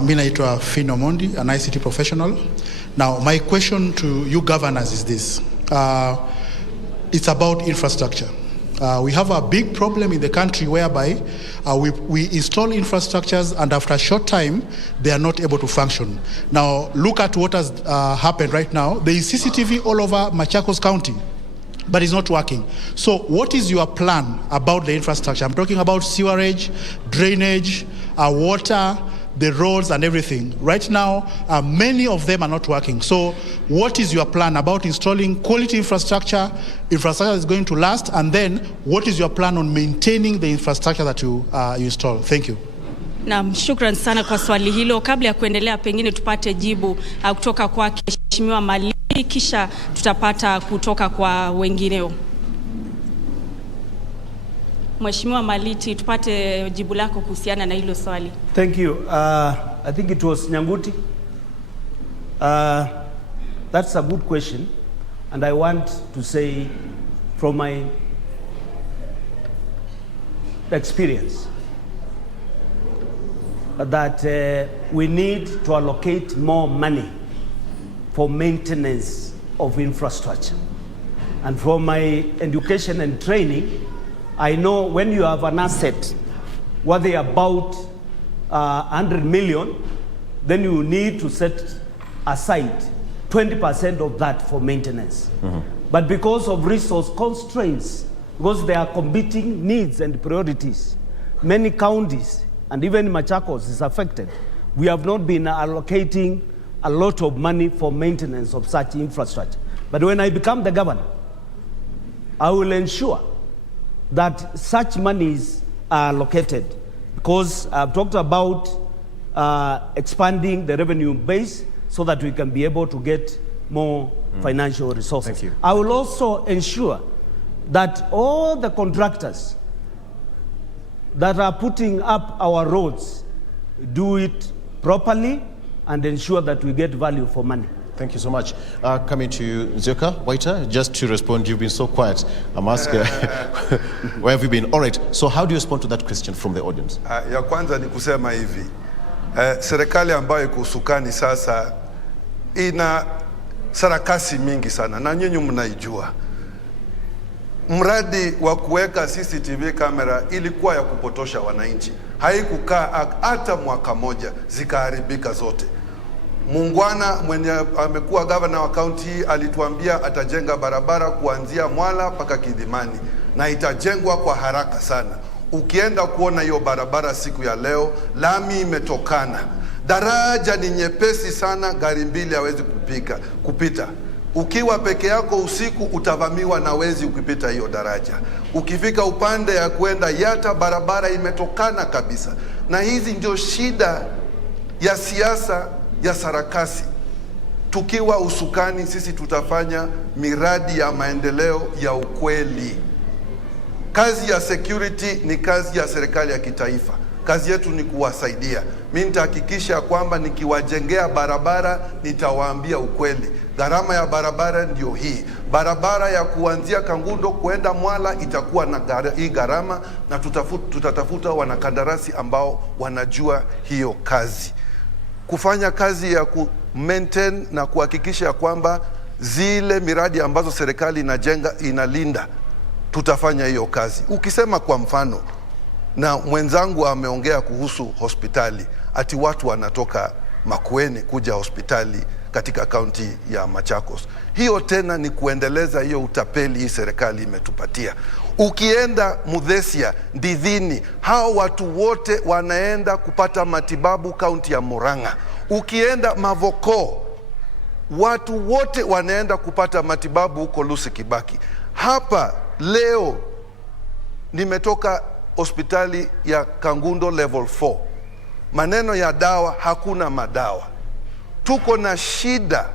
Mimi naitwa Fino Mondi, an ICT professional. Now my question to you governors is this. It's about infrastructure. We have a big problem in the country whereby we install infrastructures and after a short time they are not able to function. Now look at what has happened right now. There is CCTV all over Machakos County, but it's not working. So what is your plan about the infrastructure? I'm talking about sewerage, drainage, water, the roads and everything. Right now, many of them are not working. So what is your plan about installing quality infrastructure that is going to last? And then what is your plan on maintaining the infrastructure that you install? Thank you. Naam, shukran sana kwa swali hilo. Kabla ya kuendelea pengine tupate jibu kutoka kwa Mheshimiwa Maliti, kisha tutapata kutoka kwa wengineo. Mheshimiwa Maliti, tupate jibu lako kuhusiana na hilo swali. Thank you. I think it was Nyanguti. That's a good question, and I want to say from my experience that we need to allocate more money for maintenance of infrastructure. And from my education and training, I know when you have an asset worth about 100 million, then you need to set aside 20% of that for maintenance. But because of resource constraints, because there are competing needs and priorities, many counties and even Machakos is affected. We have not been allocating a lot of money for maintenance of such infrastructure. But when I become the governor, I will ensure that such monies are allocated, because I've talked about expanding the revenue base so that we can be able to get more financial resources. Thank you. I will also ensure that all the contractors that are putting up our roads do it properly and ensure that we get value for money. Thank you so much. Coming to you, Nzioka Waita, just to respond, you've been so quiet. I'm asking, where have you been? All right, so how do you respond to that question from the audience? Ya kwanza ni kusema hivi, serikali ambayo iko usukani sasa ina sarakasi mingi sana na nyinyi mnaijua. Mradi wa kuweka CCTV kamera ilikuwa ya kupotosha wananchi. Haikukaa hata mwaka moja, zikaharibika zote. Muungwana mwenye amekuwa governor wa county alituambia atajenga barabara kuanzia Mwala mpaka Kidimani na itajengwa kwa haraka sana. Ukienda kuona hiyo barabara siku ya leo, lami imetokana. Daraja ni nyepesi sana, gari mbili hawezi kupita. Ukiwa peke yako usiku utavamiwa na wezi ukipita hiyo daraja. Ukifika upande ya kwenda Yata, barabara imetokana kabisa. Na hizi ndio shida ya siasa ya sarakasi. Tukiwa usukani, sisi tutafanya miradi ya maendeleo ya ukweli. Kazi ya security ni kazi ya serikali ya kitaifa. Kazi yetu ni kuwasaidia. Mimi nitahakikisha kwamba nikiwajengea barabara nitawaambia ukweli. Gharama ya barabara ndio hii. Barabara ya kuanzia Kangundo kuenda Mwala itakuwa na hii gharama, na tutatafuta wanakandarasi ambao wanajua hiyo kazi. Kufanya kazi ya ku-maintain na kuhakikisha kwamba zile miradi ambazo serikali inajenga inalinda, tutafanya hiyo kazi. Ukisema kwa mfano, na mwenzangu ameongea kuhusu hospitali, ati watu wanatoka Makueni kuja hospitali katika kaunti ya Machakos. Hiyo tena ni kuendeleza hiyo utapeli hii serikali imetupatia. Ukienda Muthesia, Ndithini, hao watu wote wanaenda kupata matibabu kaunti ya Murang'a. Ukienda Mavoko, watu wote wanaenda kupata matibabu huko Lucy Kibaki. Hapa leo nimetoka hospitali ya Kangundo level 4. Maneno ya dawa, hakuna madawa. Tuko na shida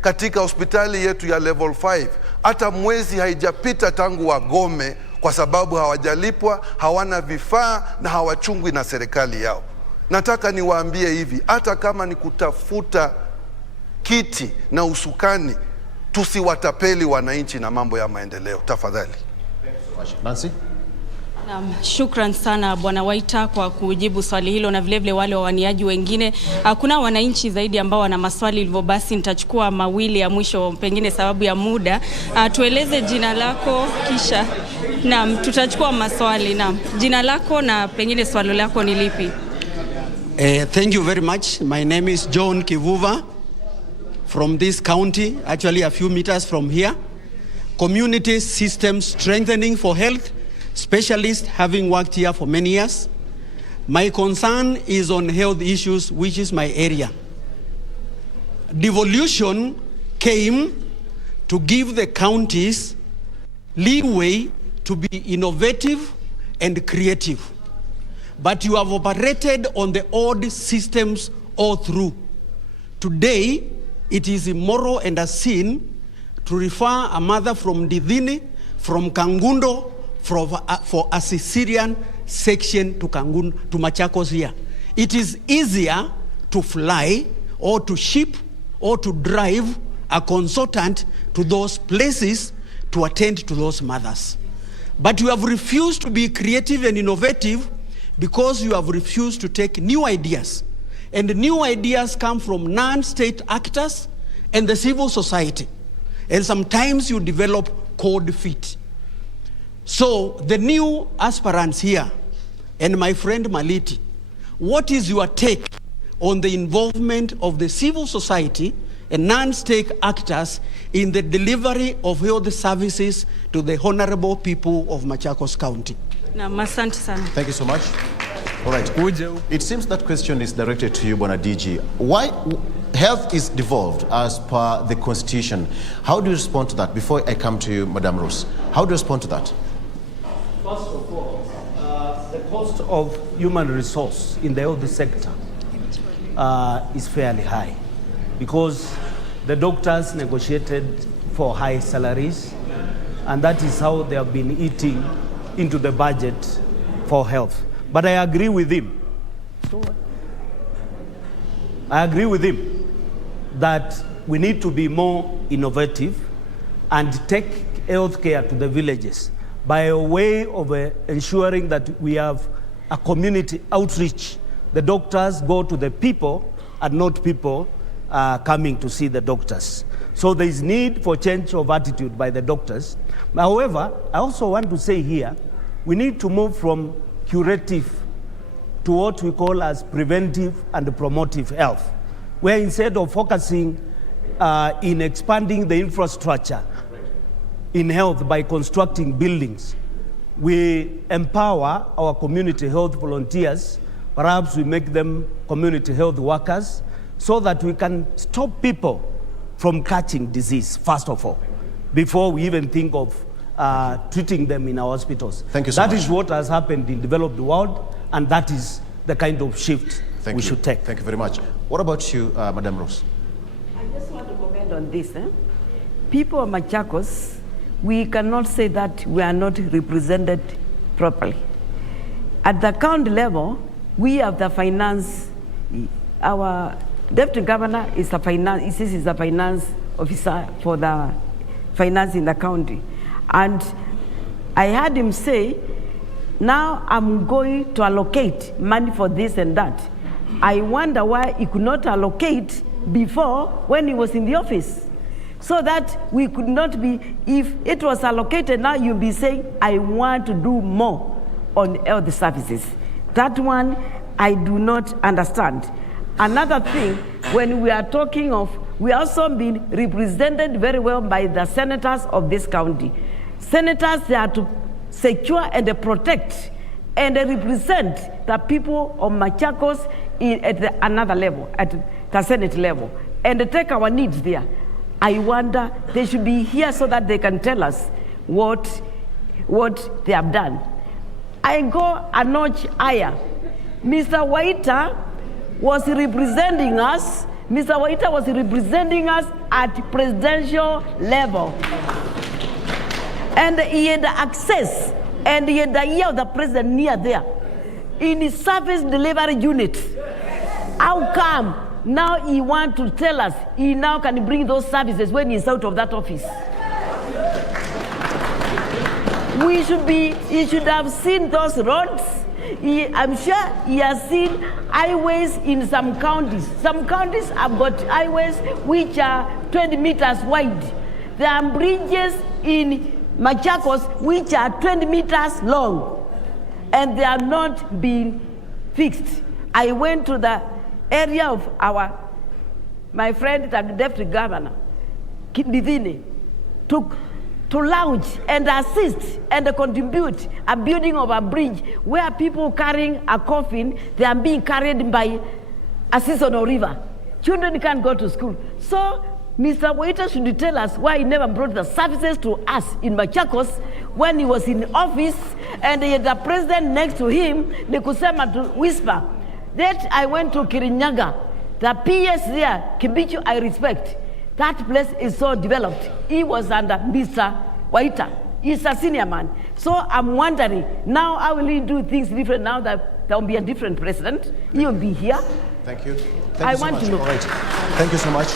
katika hospitali yetu ya level 5. Hata mwezi haijapita tangu wagome kwa sababu hawajalipwa, hawana vifaa na hawachungwi na serikali yao. Nataka niwaambie hivi, hata kama ni kutafuta kiti na usukani, tusiwatapeli wananchi na mambo ya maendeleo tafadhali. Nancy? Naam, shukran sana Bwana Waita kwa kujibu swali hilo, na vilevile wale wawaniaji wengine. Kuna wananchi zaidi ambao wana maswali, hivyo basi nitachukua mawili ya mwisho pengine sababu ya muda. Tueleze jina lako kisha naam tutachukua maswali. Naam, jina lako na pengine swali lako ni lipi? Thank you very much. My name is John Kivuva from this county, actually a few meters from here. Community system strengthening for health specialist, having worked here for many years. My concern is on health issues, which is my area. Devolution came to give the counties leeway to be innovative and creative. But you have operated on the old systems all through. Today, it is immoral and a sin to refer a mother from Ndithini, from Kangundo, for a Caesarean section to Machakos here. It is easier to fly or to ship or to drive a consultant to those places to attend to those mothers. But you have refused to be creative and innovative because you have refused to take new ideas. And new ideas come from non-state actors and the civil society. And sometimes you develop cold feet. So the new aspirants here, and my friend Maliti, what is your take on the involvement of the civil society and non-state actors in the delivery of health services to the honorable people of Machakos County? Asante sana. Thank you so much. All right. It seems that question is directed to you, Bwana DG. Why health is devolved as per the Constitution? How do you respond to that? Before I come to you, Madam Rose, how do you respond to that? First of all, the cost of human resource in the health sector is fairly high because the doctors negotiated for high salaries, and that is how they have been eating into the budget for health. But I agree with him. I agree with him that we need to be more innovative and take healthcare to the villages by a way of ensuring that we have a community outreach. The doctors go to the people and not people coming to see the doctors. So there is need for change of attitude by the doctors. However, I also want to say here, we need to move from curative to what we call as preventive and promotive health, where instead of focusing in expanding the infrastructure in health by constructing buildings, we empower our community health volunteers. Perhaps we make them community health workers so that we can stop people from catching disease, first of all, before we even think of treating them in our hospitals. Thank you so much. That is what has happened in the developed world, and that is the kind of shift we should take. Thank you very much. What about you, Madam Rose? I just want to comment on this. People of Machakos, we cannot say that we are not represented properly. At the county level, we have the finance. Our deputy governor is the finance officer for the finance in the county. And I heard him say, now I'm going to allocate money for this and that. I wonder why he could not allocate before when he was in the office. So that we could not be, if it was allocated, now you'll be saying, I want to do more on health services. That one, I do not understand. Another thing, when we are talking of, we also been represented very well by the senators of this county. Senators, they are to secure and protect and represent the people of Machakos at another level, at the Senate level, and take our needs there. I wonder, they should be here so that they can tell us what they have done. I go a notch higher. Mr. Waita was representing us. Mr. Waita was representing us at presidential level. And he had access, and he had the ear of the president near there, in his service delivery unit. How come now he wants to tell us he now can bring those services when he's out of that office? He should have seen those roads. I'm sure he has seen highways in some counties. Some counties have got highways which are 20 meters wide. There are bridges in Machakos which are 20 meters long, and they are not being fixed. I went to the area of my friend, the deputy governor, Kidivini, to launch and assist and contribute a building of a bridge where people carrying a coffin, they are being carried by a seasonal river. Children can't go to school. So Mr. Waiter should tell us why he never brought the services to us in Machakos when he was in office and he had the president next to him, Nikusema to whisper. That I went to Kirinyaga, the PS there, Kibichu, I respect. That place is so developed. He was under Mr. Waiter. He's a senior man. So I'm wondering, now how will he do things different now that there will be a different president? He will be here. Thank you. I want to know. All right. Thank you so much.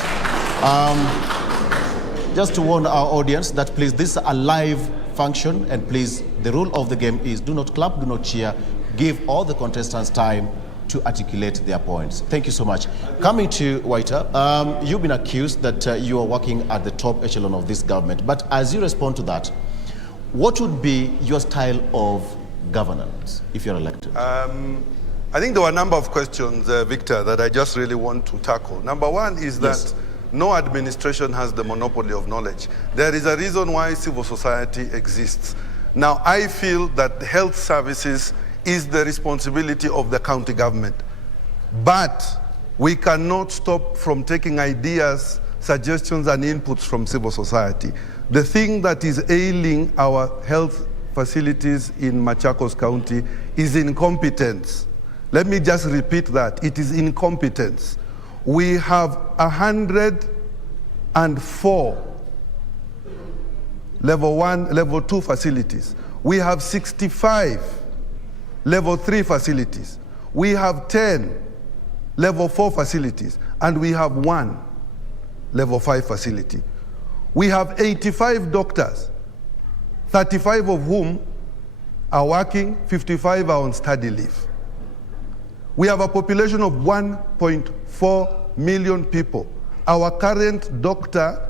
Just to warn our audience that please, this is a live function, and please, the rule of the game is do not clap, do not cheer. Give all the contestants time to articulate their points. Thank you so much. Coming to Waiter, you've been accused that you are working at the top echelon of this government. But as you respond to that, what would be your style of governance if you're elected? I think there were a number of questions, Victor, that I just really want to tackle. Number one is that no administration has the monopoly of knowledge. There is a reason why civil society exists. Now, I feel that health services is the responsibility of the county government. But we cannot stop from taking ideas, suggestions, and inputs from civil society. The thing that is ailing our health facilities in Machakos County is incompetence. Let me just repeat that. It is incompetence. We have 104 level 1, level 2 facilities. We have 65 level 3 facilities. We have 10 level 4 facilities, and we have 1 level 5 facility. We have 85 doctors, 35 of whom are working, 55 are on study leave. We have a population of 1.4 million people. Our current doctor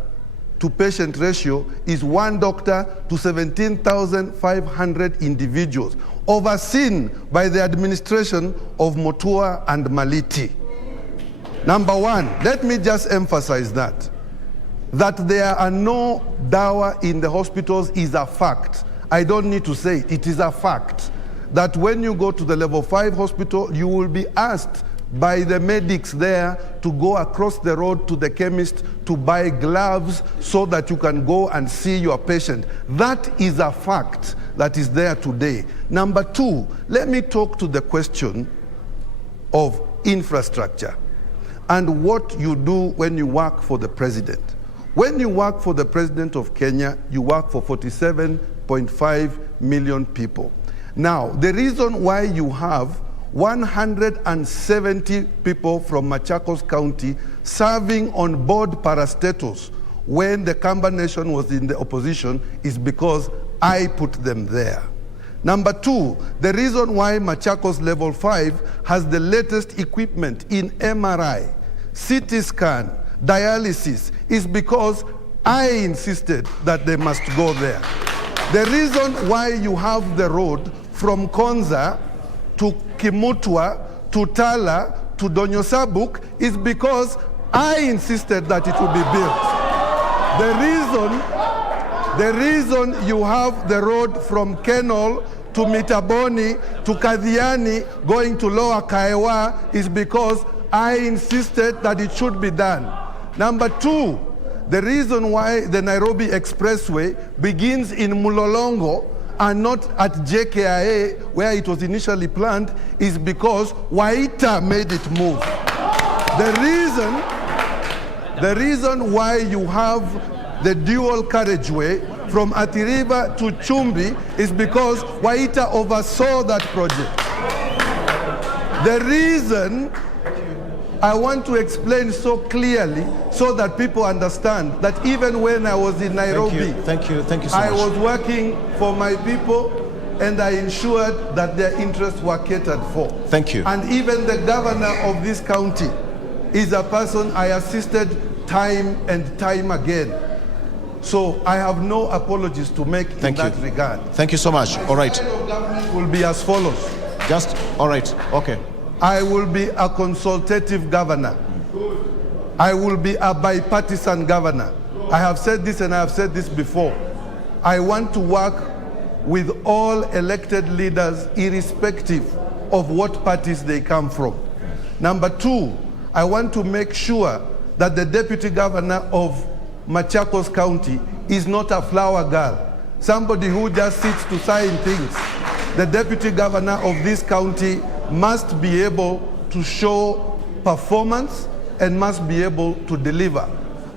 to patient ratio is 1 doctor to 17,500 individuals, overseen by the administration of Mutua and Maliti. Number one, let me just emphasize that there are no dawa in the hospitals is a fact. I don't need to say it, it is a fact. That when you go to the level 5 hospital, you will be asked by the medics there to go across the road to the chemist to buy gloves so that you can go and see your patient. That is a fact that is there today. Number two, let me talk to the question of infrastructure and what you do when you work for the president. When you work for the president of Kenya, you work for 47.5 million people. Now, the reason why you have 170 people from Machakos County serving on board parastatus when the Kamba Nation was in the opposition is because I put them there. Number two, the reason why Machakos Level 5 has the latest equipment in MRI, CT scan, dialysis is because I insisted that they must go there. The reason why you have the road from Konza to Kimutua to Tala to Donyosabuk is because I insisted that it would be built. The reason you have the road from Kenol to Mitaboni to Kadhiani going to Lower Kaiwa is because I insisted that it should be done. Number two, the reason why the Nairobi Expressway begins in Mulolongo and not at JKIA where it was initially planned is because Waita made it move. The reason why you have the dual carriageway from Atiriva to Chumbi is because Waita oversaw that project. The reason I want to explain so clearly so that people understand that even when I was in Nairobi, thank you so much. I was working for my people and I ensured that their interests were catered for. Thank you. And even the governor of this county is a person I assisted time and time again. So I have no apologies to make in that regard. Thank you so much. All right. My style of government will be as follows. All right. Okay. I will be a consultative governor. I will be a bipartisan governor. I have said this and I have said this before. I want to work with all elected leaders irrespective of what parties they come from. Number two, I want to make sure that the deputy governor of Machakos County is not a flower girl, somebody who just sits to sign things. The deputy governor of this county must be able to show performance and must be able to deliver.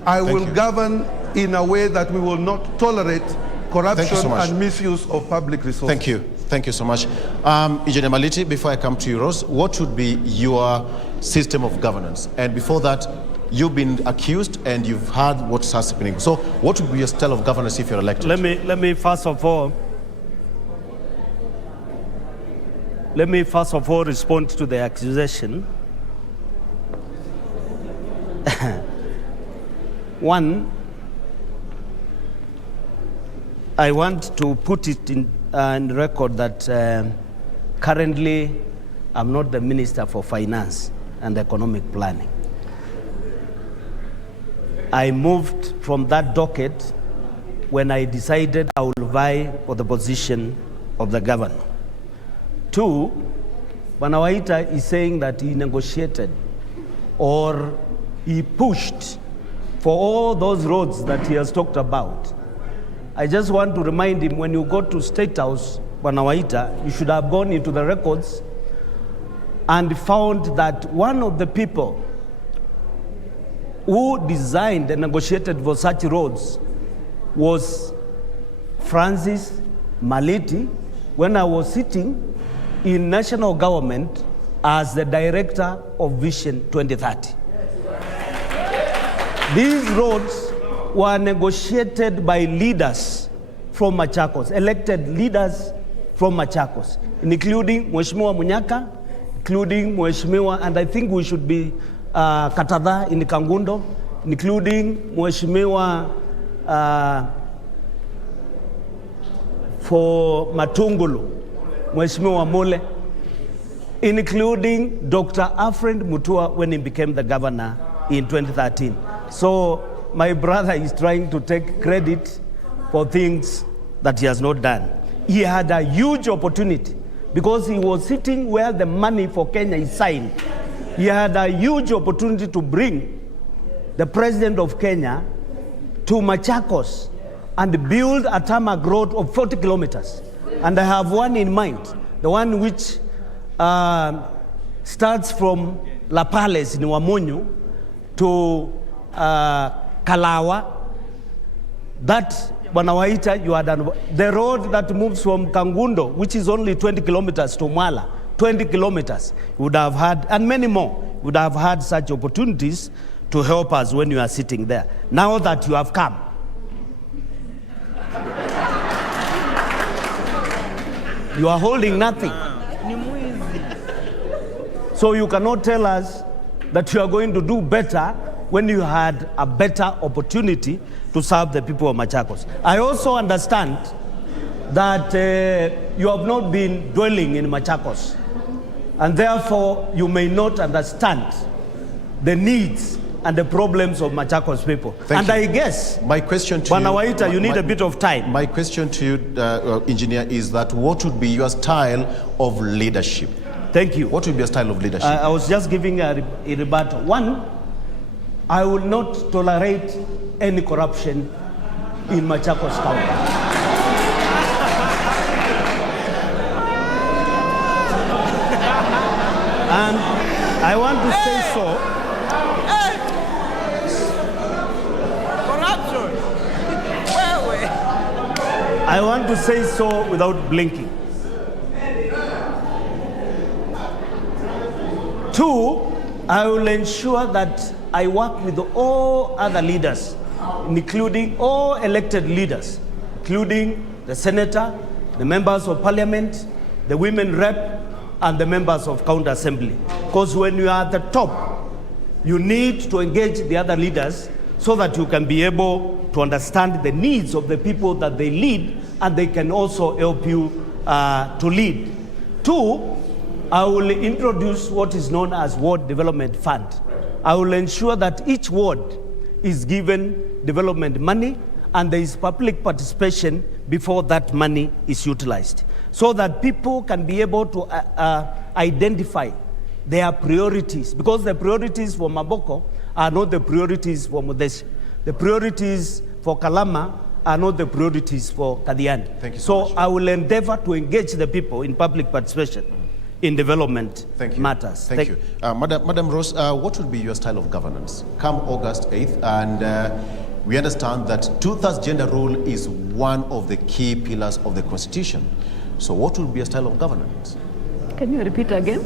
I will govern in a way that we will not tolerate corruption and misuse of public resources. Thank you. Thank you so much. Engineer Maliti, before I come to you, Rose, what would be your system of governance? And before that, you've been accused and you've heard what's happening. So what would be your style of governance if you're elected? Let me first of all respond to the accusation. One, I want to put it in record that currently I'm not the Minister for Finance and Economic Planning. I moved from that docket when I decided I will vie for the position of the governor. Two, Banawaita is saying that he negotiated or he pushed for all those roads that he has talked about. I just want to remind him, when you go to State House, Banawaita, you should have gone into the records and found that one of the people who designed and negotiated for such roads was Francis Maliti, when I was sitting in national government as the director of Vision 2030. These roads were negotiated by leaders from Machakos, elected leaders from Machakos, including Mheshimiwa Munyaka, including Mheshimiwa, and I think we should be Katadha in Kangundo, including Mheshimiwa for Matungulu, Mheshimiwa Mole, including Dr. Alfred Mutua when he became the governor in 2013. So my brother is trying to take credit for things that he has not done. He had a huge opportunity because he was sitting where the money for Kenya is signed. He had a huge opportunity to bring the president of Kenya to Machakos and build a tarmac road of 40 kilometers. And I have one in mind, the one which starts from La Palace in Wamunyu to Kalawa. That, Banawaita, you are done. The road that moves from Kangundo, which is only 20 kilometers to Mwala, 20 kilometers, you would have had, and many more, would have had such opportunities to help us when you are sitting there. Now that you have come, you are holding nothing. So you cannot tell us that you are going to do better when you had a better opportunity to serve the people of Machakos. I also understand that you have not been dwelling in Machakos, and therefore you may not understand the needs and the problems of Machakos people. Thank you. I guess, my question to Bwana you, Waita, you need a bit of time. My question to you, engineer, is that what would be your style of leadership? Thank you. What would be your style of leadership? I was just giving a rebuttal. One, I will not tolerate any corruption in Machakos County. And I want to say so. Corruption. I want to say so without blinking. Two, I will ensure that I work with all other leaders, including all elected leaders, including the senator, the members of parliament, the women rep, and the members of county assembly. Because when you are at the top, you need to engage the other leaders so that you can be able to understand the needs of the people that they lead, and they can also help you to lead. Two, I will introduce what is known as Ward Development Fund. I will ensure that each ward is given development money and there is public participation before that money is utilized, so that people can be able to identify their priorities, because the priorities for Maboko are not the priorities for Mudeshi. The priorities for Kalama are not the priorities for Kadiani. Thank you so much. I will endeavor to engage the people in public participation in development matters. Thank you. Madam Rose, what would be your style of governance come August 8th? And we understand that 2/3 gender rule is one of the key pillars of the Constitution. So what would be your style of governance? Can you repeat again?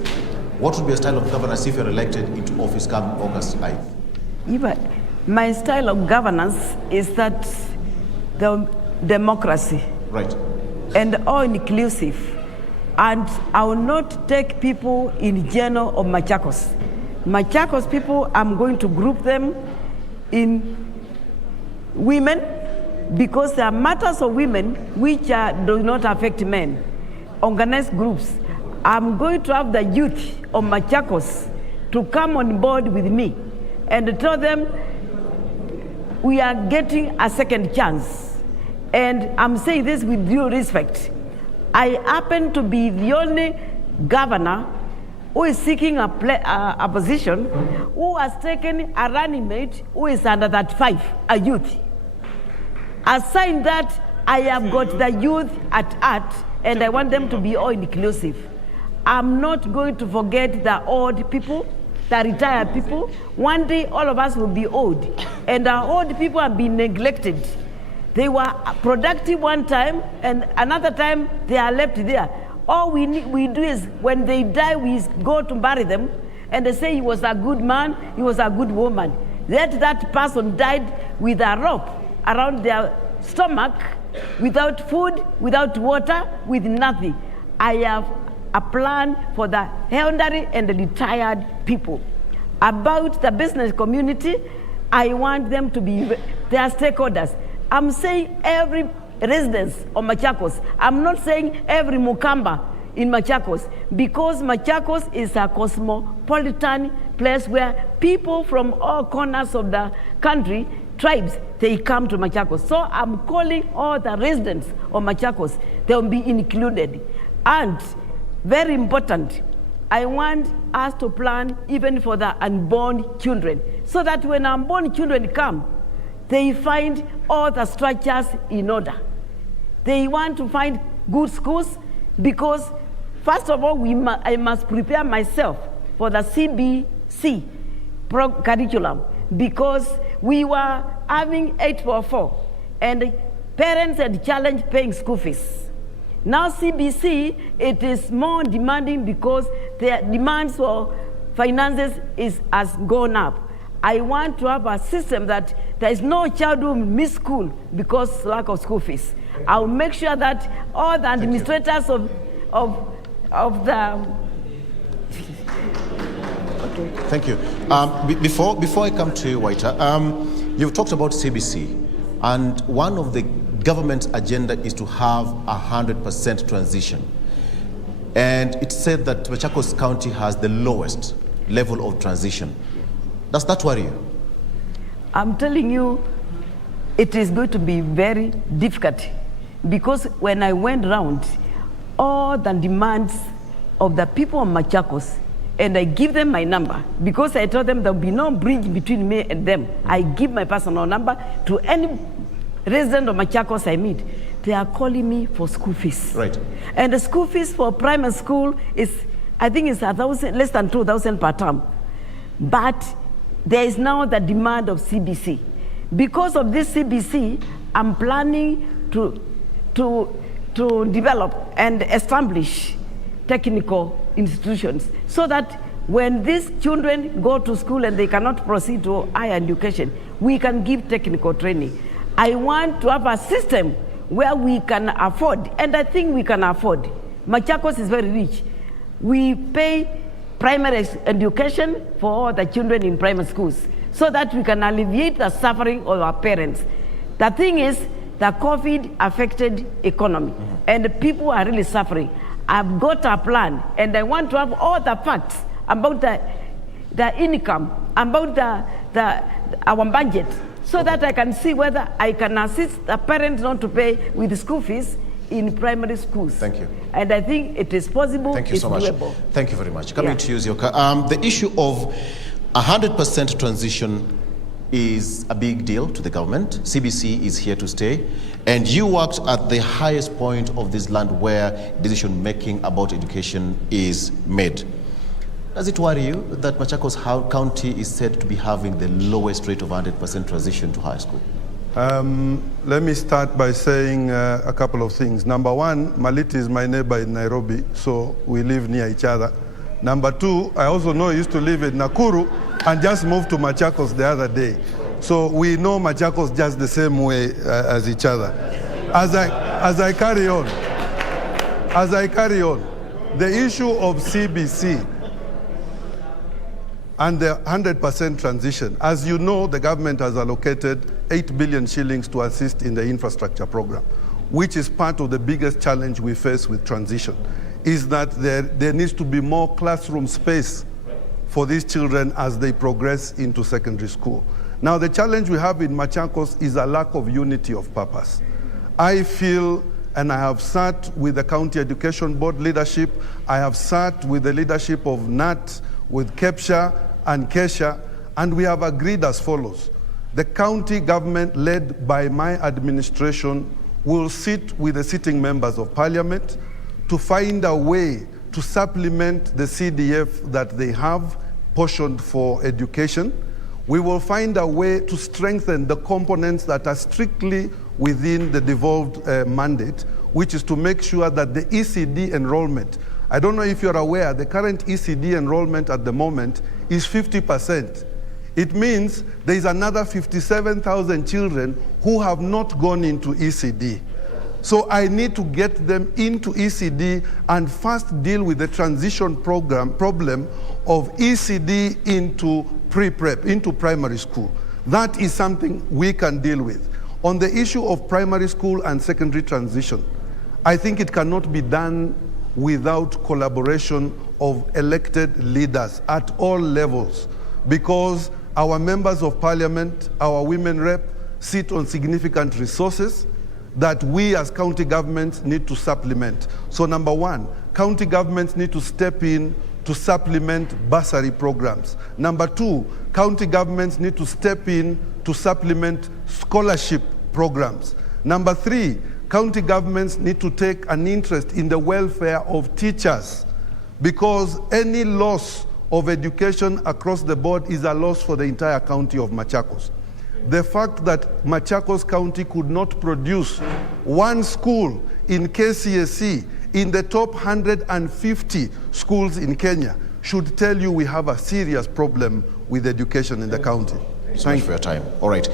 What would be your style of governance if you're elected into office come August 8th? My style of governance is that the democracy. Right. And all inclusive. And I will not take people in general of Machakos. Machakos people, I'm going to group them in women, because there are matters of women which do not affect men. Organized groups. I'm going to have the youth of Machakos to come on board with me and tell them we are getting a second chance. And I'm saying this with due respect. I happen to be the only governor who is seeking a position, who has taken a running mate who is under 35, a youth. Aside that, I have got the youth at heart, and I want them to be all inclusive. I'm not going to forget the old people, the retired people. One day, all of us will be old, and our old people have been neglected. They were productive one time, and another time they are left there. All we do is, when they die, we go to bury them, and they say he was a good man, he was a good woman. Yet that person died with a rope around their stomach, without food, without water, with nothing. I have a plan for the elderly and the retired people. About the business community, I want them to be their stakeholders. I'm saying every resident of Machakos. I'm not saying every Mukamba in Machakos, because Machakos is a cosmopolitan place where people from all corners of the country, tribes, they come to Machakos. So I'm calling all the residents of Machakos, they will be included. And very important, I want us to plan even for the unborn children, so that when unborn children come, they find all the structures in order. They want to find good schools, because first of all, I must prepare myself for the CBC curriculum, because we were having 844, and parents had challenged paying school fees. Now CBC, it is more demanding because the demands for finances has gone up. I want to have a system that there is no child who will miss school because lack of school fees. I'll make sure that all the administrators of the... Okay. Thank you. Before I come to you, Waita, you've talked about CBC, and one of the government's agenda is to have 100% transition. And it said that Machakos County has the lowest level of transition. Does that worry you? I'm telling you, it is going to be very difficult, because when I went round, all the demands of the people of Machakos, and I give them my number, because I told them there will be no bridge between me and them. I give my personal number to any resident of Machakos I meet. They are calling me for school fees. Right. And the school fees for primary school is, I think it's less than 2,000 per term. But there is now the demand of CBC. Because of this CBC, I'm planning to develop and establish technical institutions, so that when these children go to school and they cannot proceed to higher education, we can give technical training. I want to have a system where we can afford, and I think we can afford. Machakos is very rich. We pay primary education for all the children in primary schools, so that we can alleviate the suffering of our parents. The thing is, the COVID affected economy, and people are really suffering. I've got a plan, and I want to have all the facts about the income, about our budget, so that I can see whether I can assist the parents not to pay with school fees in primary schools. Thank you. And I think it is possible. Thank you so much. Doable. Thank you very much. Coming to you, Zioka. The issue of 100% transition is a big deal to the government. CBC is here to stay. And you worked at the highest point of this land where decision-making about education is made. Does it worry you that Machakos County is said to be having the lowest rate of 100% transition to high school? Let me start by saying a couple of things. Number one, Maliti is my neighbor in Nairobi, so we live near each other. Number two, I also know he used to live in Nakuru and just moved to Machakos the other day. So we know Machakos just the same way as each other. As I carry on, the issue of CBC and the 100% transition. As you know, the government has allocated 8 billion shillings to assist in the infrastructure program, which is part of the biggest challenge we face with transition, is that there needs to be more classroom space for these children as they progress into secondary school. Now, the challenge we have in Machakos is a lack of unity of purpose. I feel, and I have sat with the County Education Board leadership, I have sat with the leadership of NAT, with KEPSHA and KESHA, and we have agreed as follows. The county government, led by my administration, will sit with the sitting members of parliament to find a way to supplement the CDF that they have portioned for education. We will find a way to strengthen the components that are strictly within the devolved mandate, which is to make sure that the ECD enrollment, I don't know if you're aware, the current ECD enrollment at the moment is 50%. It means there is another 57,000 children who have not gone into ECD. So I need to get them into ECD and first deal with the transition problem of ECD into pre-prep, into primary school. That is something we can deal with. On the issue of primary school and secondary transition, I think it cannot be done without collaboration of elected leaders at all levels, because our members of parliament, our women rep, sit on significant resources that we as county governments need to supplement. So number one, county governments need to step in to supplement bursary programs. Number two, county governments need to step in to supplement scholarship programs. Number three, county governments need to take an interest in the welfare of teachers, because any loss of education across the board is a loss for the entire county of Machakos. The fact that Machakos County could not produce one school in KCSE in the top 150 schools in Kenya should tell you we have a serious problem with education in the county. Thank you for your time. All right.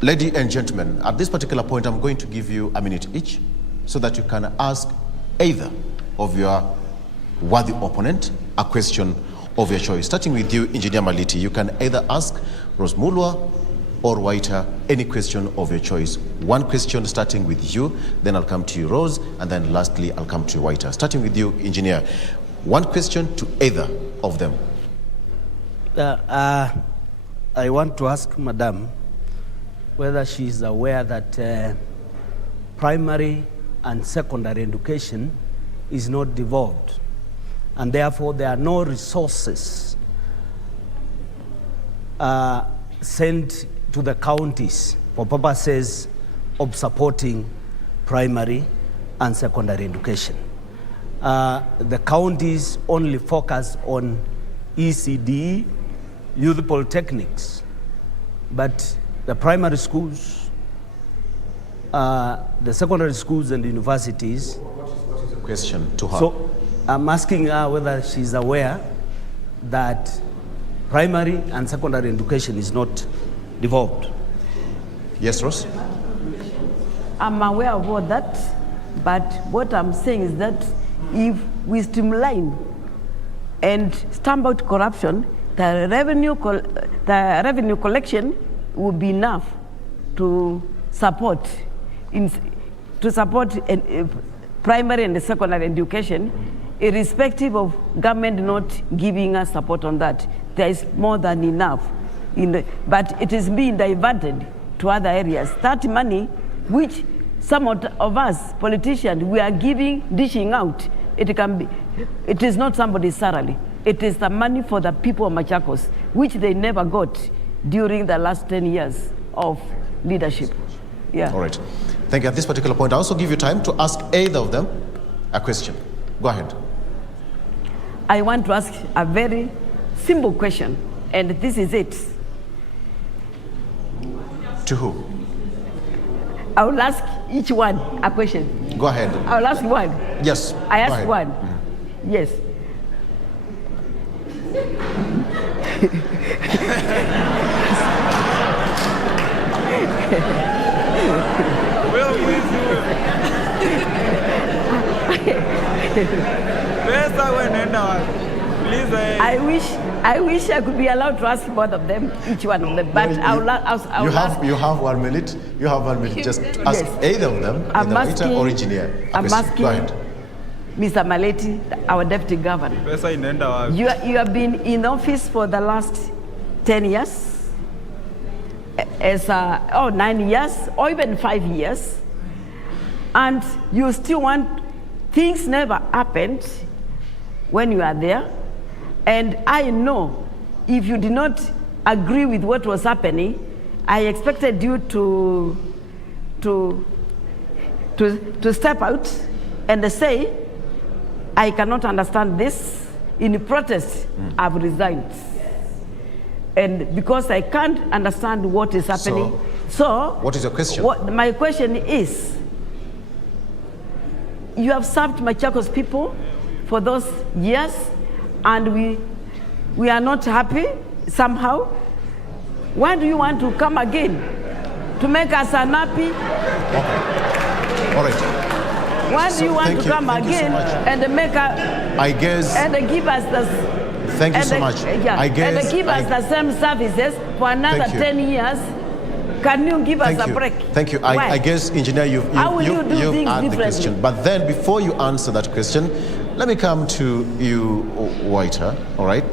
Ladies and gentlemen, at this particular point, I'm going to give you a minute each so that you can ask either of your worthy opponent a question of your choice. Starting with you, Engineer Maliti, you can either ask Rose Mulwa or Waiter any question of your choice. One question starting with you, then I'll come to you, Rose, and then lastly, I'll come to you, Waiter. Starting with you, Engineer. One question to either of them. I want to ask Madam whether she is aware that primary and secondary education is not devolved, and therefore there are no resources sent to the counties for purposes of supporting primary and secondary education. The counties only focus on ECD, youth polytechnics, but the primary schools, the secondary schools and universities. What is the question to her? So I'm asking her whether she's aware that primary and secondary education is not devolved. Yes, Rose? I'm aware of all that, but what I'm saying is that if we streamline and stamp out corruption, the revenue collection will be enough to support primary and secondary education, irrespective of government not giving us support on that. There is more than enough, but it is being diverted to other areas. That money, which some of us politicians we are dishing out, it is not somebody's salary. It is the money for the people of Machakos, which they never got during the last 10 years of leadership. Yeah. All right. Thank you. At this particular point, I also give you time to ask either of them a question. Go ahead. I want to ask a very simple question, and this is it. To who? I will ask each one a question. Go ahead. I will ask one. Yes. I ask one. Mm-hmm. Yes. I wish I could be allowed to ask both of them, each one of them, but you have 1 minute. You have 1 minute. Just ask either of them, either or engineer. I'm asking. Go ahead. Mr. Maleti, our deputy governor. You have been in office for the last 10 years, 9 years, or even 5 years, and you still want, things never happened when you are there. And I know if you did not agree with what was happening, I expected you to step out and say, I cannot understand this. In protest, I've resigned. And because I can't understand what is happening. So what is your question? My question is, you have served Machakos people for those years, and we are not happy somehow. Why do you want to come again? To make us unhappy? Okay. All right. Why do you want to come again and make and give us the? Thank you so much. And give us the same services for another 10 years. Can you give us a break? Thank you. I guess, engineer, you've answered the question. But then, before you answer that question, let me come to you, Whiter. All right,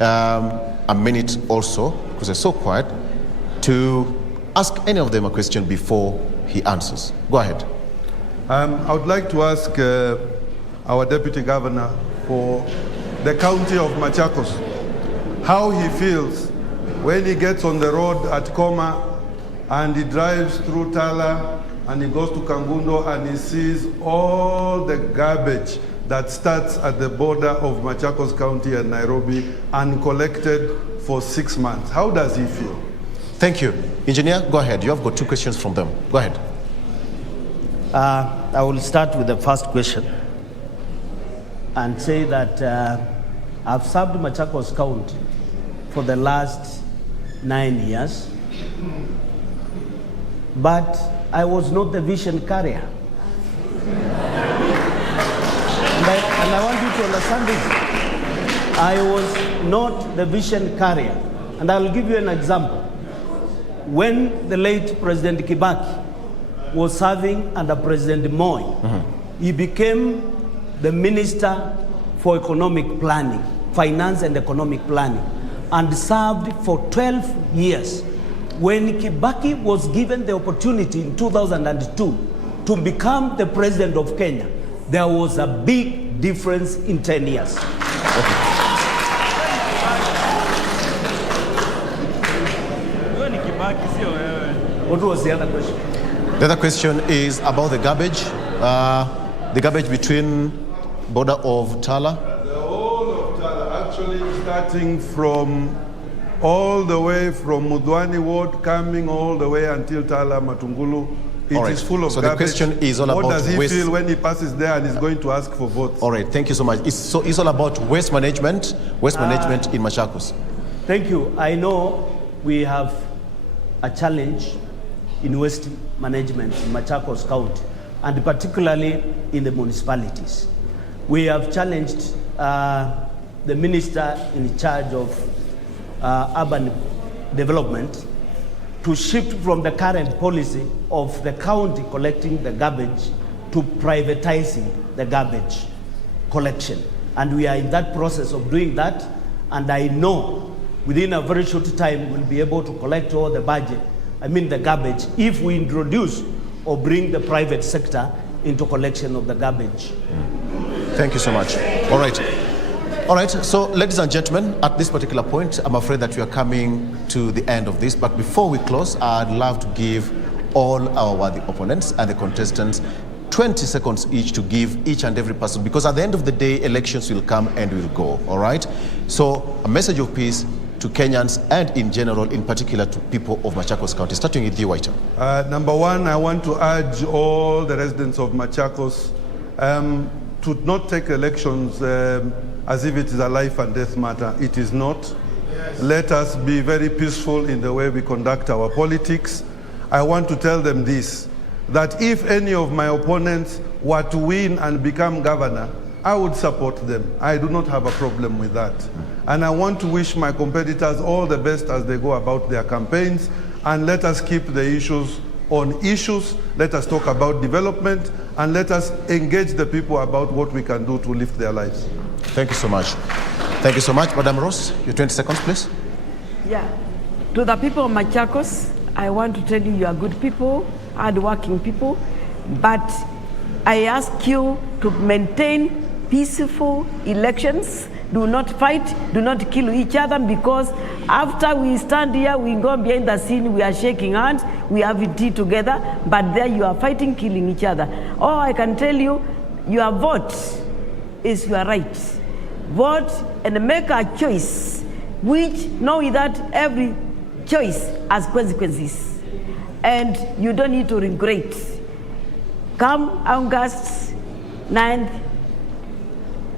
a minute also, because they're so quiet, to ask any of them a question before he answers. Go ahead. I would like to ask our deputy governor for the county of Machakos how he feels when he gets on the road at Koma and he drives through Tala and he goes to Kangundo and he sees all the garbage that starts at the border of Machakos County and Nairobi uncollected for 6 months. How does he feel? Thank you. Engineer, go ahead. You have got 2 questions from them. Go ahead. I will start with the first question and say that I've served Machakos County for the last 9 years, but I was not the vision carrier. And I want you to understand this. I was not the vision carrier. And I'll give you an example. When the late President Kibaki was serving under President Moi, he became the Minister for Economic Planning, Finance and Economic Planning. and served for 12 years. When Kibaki was given the opportunity in 2002 to become the president of Kenya, there was a big difference in 10 years. What was the other question? The other question is about the garbage between border of Tala. The whole of Tala, actually starting from all the way from Mudwani Ward, coming all the way until Tala Matungulu. It is full of garbage. The question is all about what does he waste. feel when he passes there and is going to ask for votes? All right, thank you so much. It's all about waste management in Machakos. Thank you. I know we have a challenge in waste management in Machakos County, and particularly in the municipalities. We have challenged the minister in charge of urban development to shift from the current policy of the county collecting the garbage to privatizing the garbage collection. And we are in that process of doing that, and I know within a very short time we'll be able to collect all the the garbage, if we introduce or bring the private sector into collection of the garbage. Thank you so much. All right. All right, so ladies and gentlemen, at this particular point, I'm afraid that we are coming to the end of this. But before we close, I'd love to give all our worthy opponents and the contestants 20 seconds each to give each and every person, because at the end of the day, elections will come and will go, all right? So a message of peace to Kenyans and in general, in particular to people of Machakos County. Starting with you, Waiter. Number one, I want to urge all the residents of Machakos to not take elections as if it is a life and death matter. It is not. Yes. Let us be very peaceful in the way we conduct our politics. I want to tell them this, that if any of my opponents were to win and become governor, I would support them. I do not have a problem with that. And I want to wish my competitors all the best as they go about their campaigns, and let us keep the issues on issues. Let us talk about development, and let us engage the people about what we can do to lift their lives. Thank you so much. Thank you so much. Madam Ross, your 20 seconds, please. Yeah. To the people of Machakos, I want to tell you are good people, hard-working people, but I ask you to maintain peaceful elections. Do not fight, do not kill each other, because after we stand here, we go behind the scene, we are shaking hands, we have tea together, but there you are fighting, killing each other. All I can tell you, your vote is your right. Vote and make a choice, which know that every choice has consequences, and you don't need to regret. Come August 9th,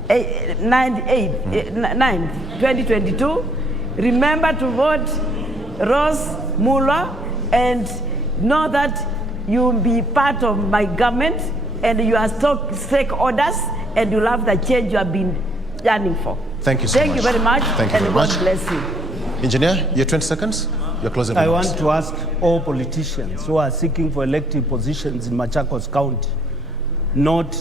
2022, remember to vote Rose Muller, and know that you'll be part of my government, and you are stakeholders, and you'll have the change you have been yearning for. Thank you so much. Thank you very much. Thank you and very God much. bless you. Engineer, your 20 seconds. Your closing remarks. I want to ask all politicians who are seeking for elective positions in Machakos County not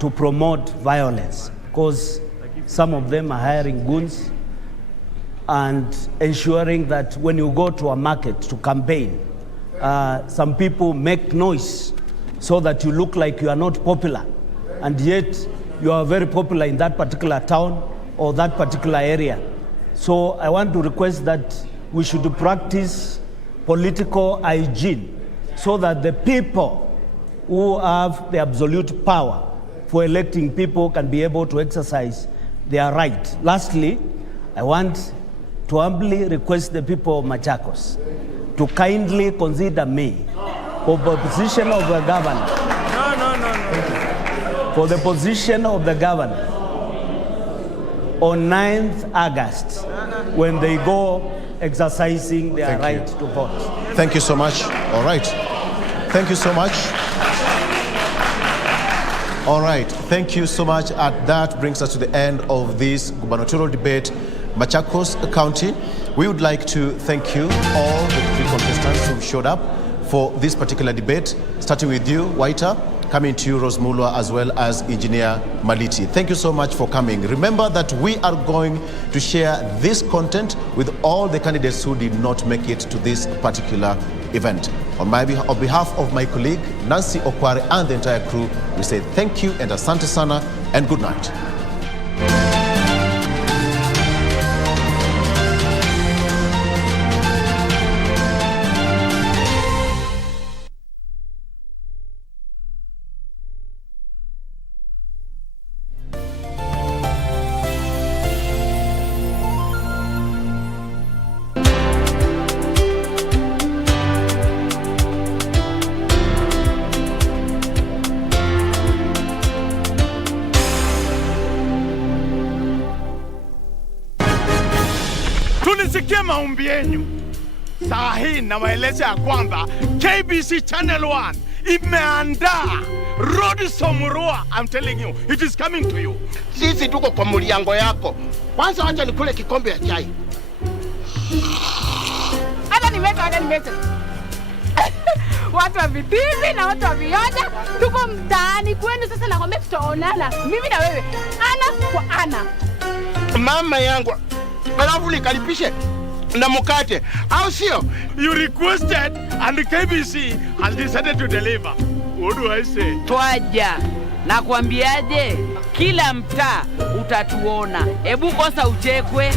to promote violence, because some of them are hiring goons and ensuring that when you go to a market to campaign, some people make noise so that you look like you are not popular, and yet you are very popular in that particular town or that particular area. So I want to request that we should practice political hygiene so that the people who have the absolute power for electing people can be able to exercise their right. Lastly, I want to humbly request the people of Machakos to kindly consider me for the position of the governor. For the position of the governor on 9th August, when they go exercising their right to vote. Thank you so much. All right. Thank you so much. All right. Thank you so much. That brings us to the end of this gubernatorial debate, Machakos County. We would like to thank you, all the three contestants who showed up for this particular debate, starting with you, Waiter. coming to you, Rosmulwa, as well as Engineer Maliti. Thank you so much for coming. Remember that we are going to share this content with all the candidates who did not make it to this particular event. On behalf of my colleague, Nancy Okware, and the entire crew, we say thank you and asante sana and good night. Tulisikia maombi yenu. Saa hii nawaeleza ya kwamba KBC Channel 1 imeandaa Road Somurua. I'm telling you, it is coming to you. Sisi tuko kwa mliango yako. Kwanza acha nikule kikombe ya chai. Hata nimeta. Watu wa vibibi na watu wa vioja tuko mtaani kwenu sasa, nakwambia tutaonana mimi na wewe ana kwa ana. Mama yangu, alafu nikalipishe na mkate, au sio? You requested and the KBC has decided to deliver. What do I say? Twaja. Nakwambiaje? Kila mtaa utatuona. Hebu kosa uchekwe.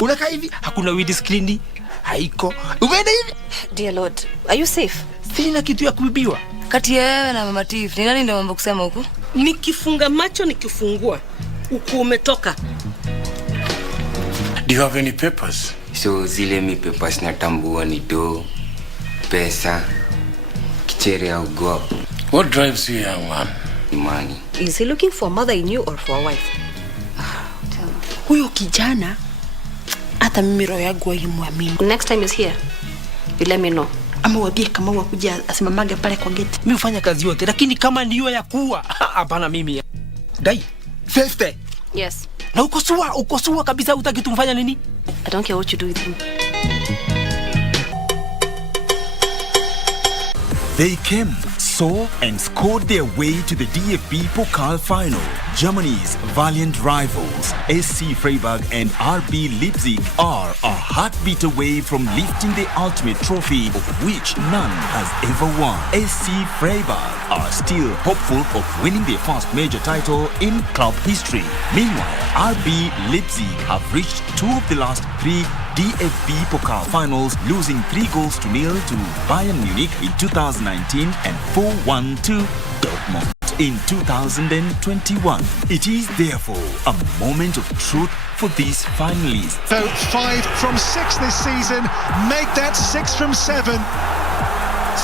Unakaa hivi, hakuna windscreen, haiko. Umeenda hivi? Dear Lord, are you safe? Sina kitu ya kuibiwa. Kati ya wewe na Mama Tiff, ni nani ndio mambo kusema huko? Nikifunga macho nikifungua, huko umetoka. Do you have any papers? So zile mi papers natambua ni do, pesa, kichere au go. What drives you, young man? Money. Is he looking for a mother-in-law or for a wife? Huyo kijana hata mimi roho yangu haimwamini. Next time is here, you let me know. Ama wabie kama wakuja asimamage pale kwa gate. Mimi hufanya kazi yote, lakini kama niyo ya kuwa, hapana mimi. Dai, 50. Yes. Na uko sua kabisa, utaki tumfanya nini? I don't care what you do with him. They came, saw and scored their way to the DFB Pokal final. Germany's valiant rivals, SC Freiburg and RB Leipzig, are a heartbeat away from lifting the ultimate trophy of which none has ever won. SC Freiburg are still hopeful of winning their first major title in club history. Meanwhile, RB Leipzig have reached 2 of the last 3 DFB Pokal finals, losing 3-0 to Bayern Munich in 2019 and 4-1 to Dortmund in 2021. It is therefore a moment of truth for these finalists. So 5 from 6 this season, make that 6 from 7.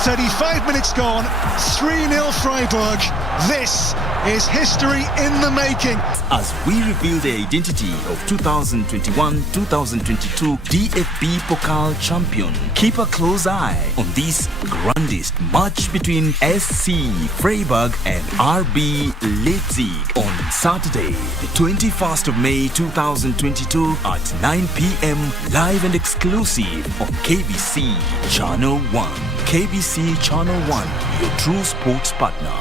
35 minutes gone, 3-0 Freiburg. This is history in the making. As we reveal the identity of 2021-2022 DFB Pokal champion, keep a close eye on this grandest match between SC Freiburg and RB Leipzig on Saturday, the 21st of May 2022 at 9 p.m. live and exclusive on KBC Channel 1. KBC Channel 1, your true sports partner.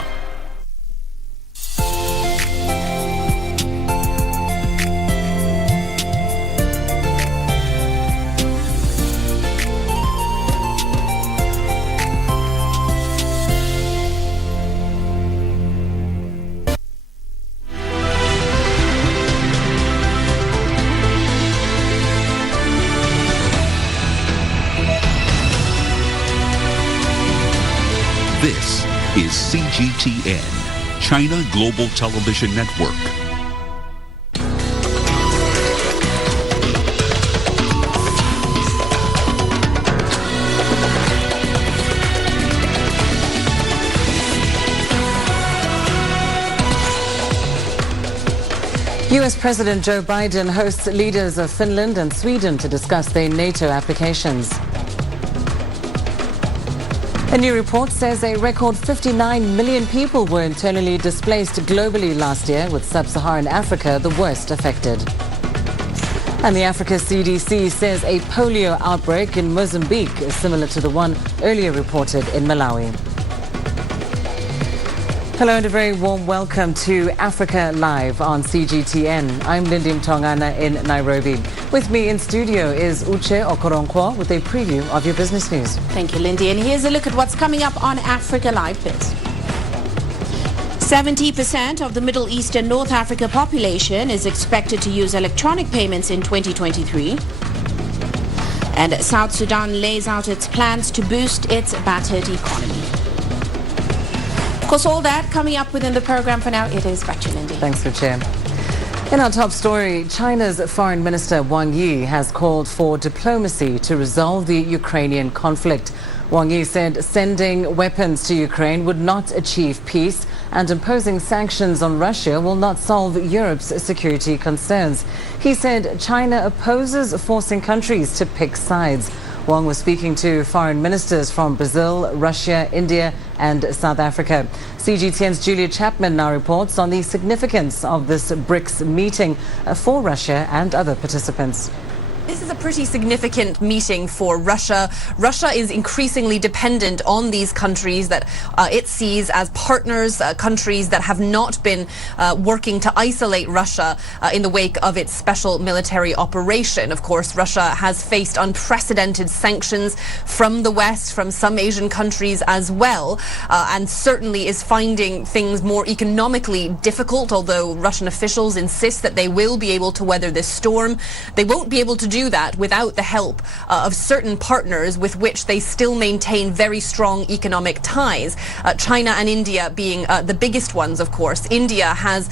This is CGTN, China Global Television Network. US President Joe Biden hosts leaders of Finland and Sweden to discuss their NATO applications. A new report says a record 59 million people were internally displaced globally last year, with sub-Saharan Africa the worst affected. And the Africa CDC says a polio outbreak in Mozambique is similar to the one earlier reported in Malawi. Hello and a very warm welcome to Africa Live on CGTN. I'm Lindy Mtongana in Nairobi. With me in studio is Uche Okoronkwo with a preview of your business news. Thank you, Lindy. And here's a look at what's coming up on Africa Live Bits. 70% of the Middle East and North Africa population is expected to use electronic payments in 2023. And South Sudan lays out its plans to boost its battered economy. Of course, all that coming up within the program. For now, it is back to Lindy. Thanks, Uche. In our top story, China's Foreign Minister Wang Yi has called for diplomacy to resolve the Ukrainian conflict. Wang Yi said sending weapons to Ukraine would not achieve peace, and imposing sanctions on Russia will not solve Europe's security concerns. He said China opposes forcing countries to pick sides. Wang was speaking to foreign ministers from Brazil, Russia, India and South Africa. CGTN's Julia Chapman now reports on the significance of this BRICS meeting for Russia and other participants. This is a pretty significant meeting for Russia. Russia is increasingly dependent on these countries that it sees as partners, countries that have not been working to isolate Russia in the wake of its special military operation. Of course, Russia has faced unprecedented sanctions from the West, from some Asian countries as well, and certainly is finding things more economically difficult, although Russian officials insist that they will be able to weather this storm. They won't be able to do that without the help of certain partners with which they still maintain very strong economic ties. China and India being the biggest ones, of course. India has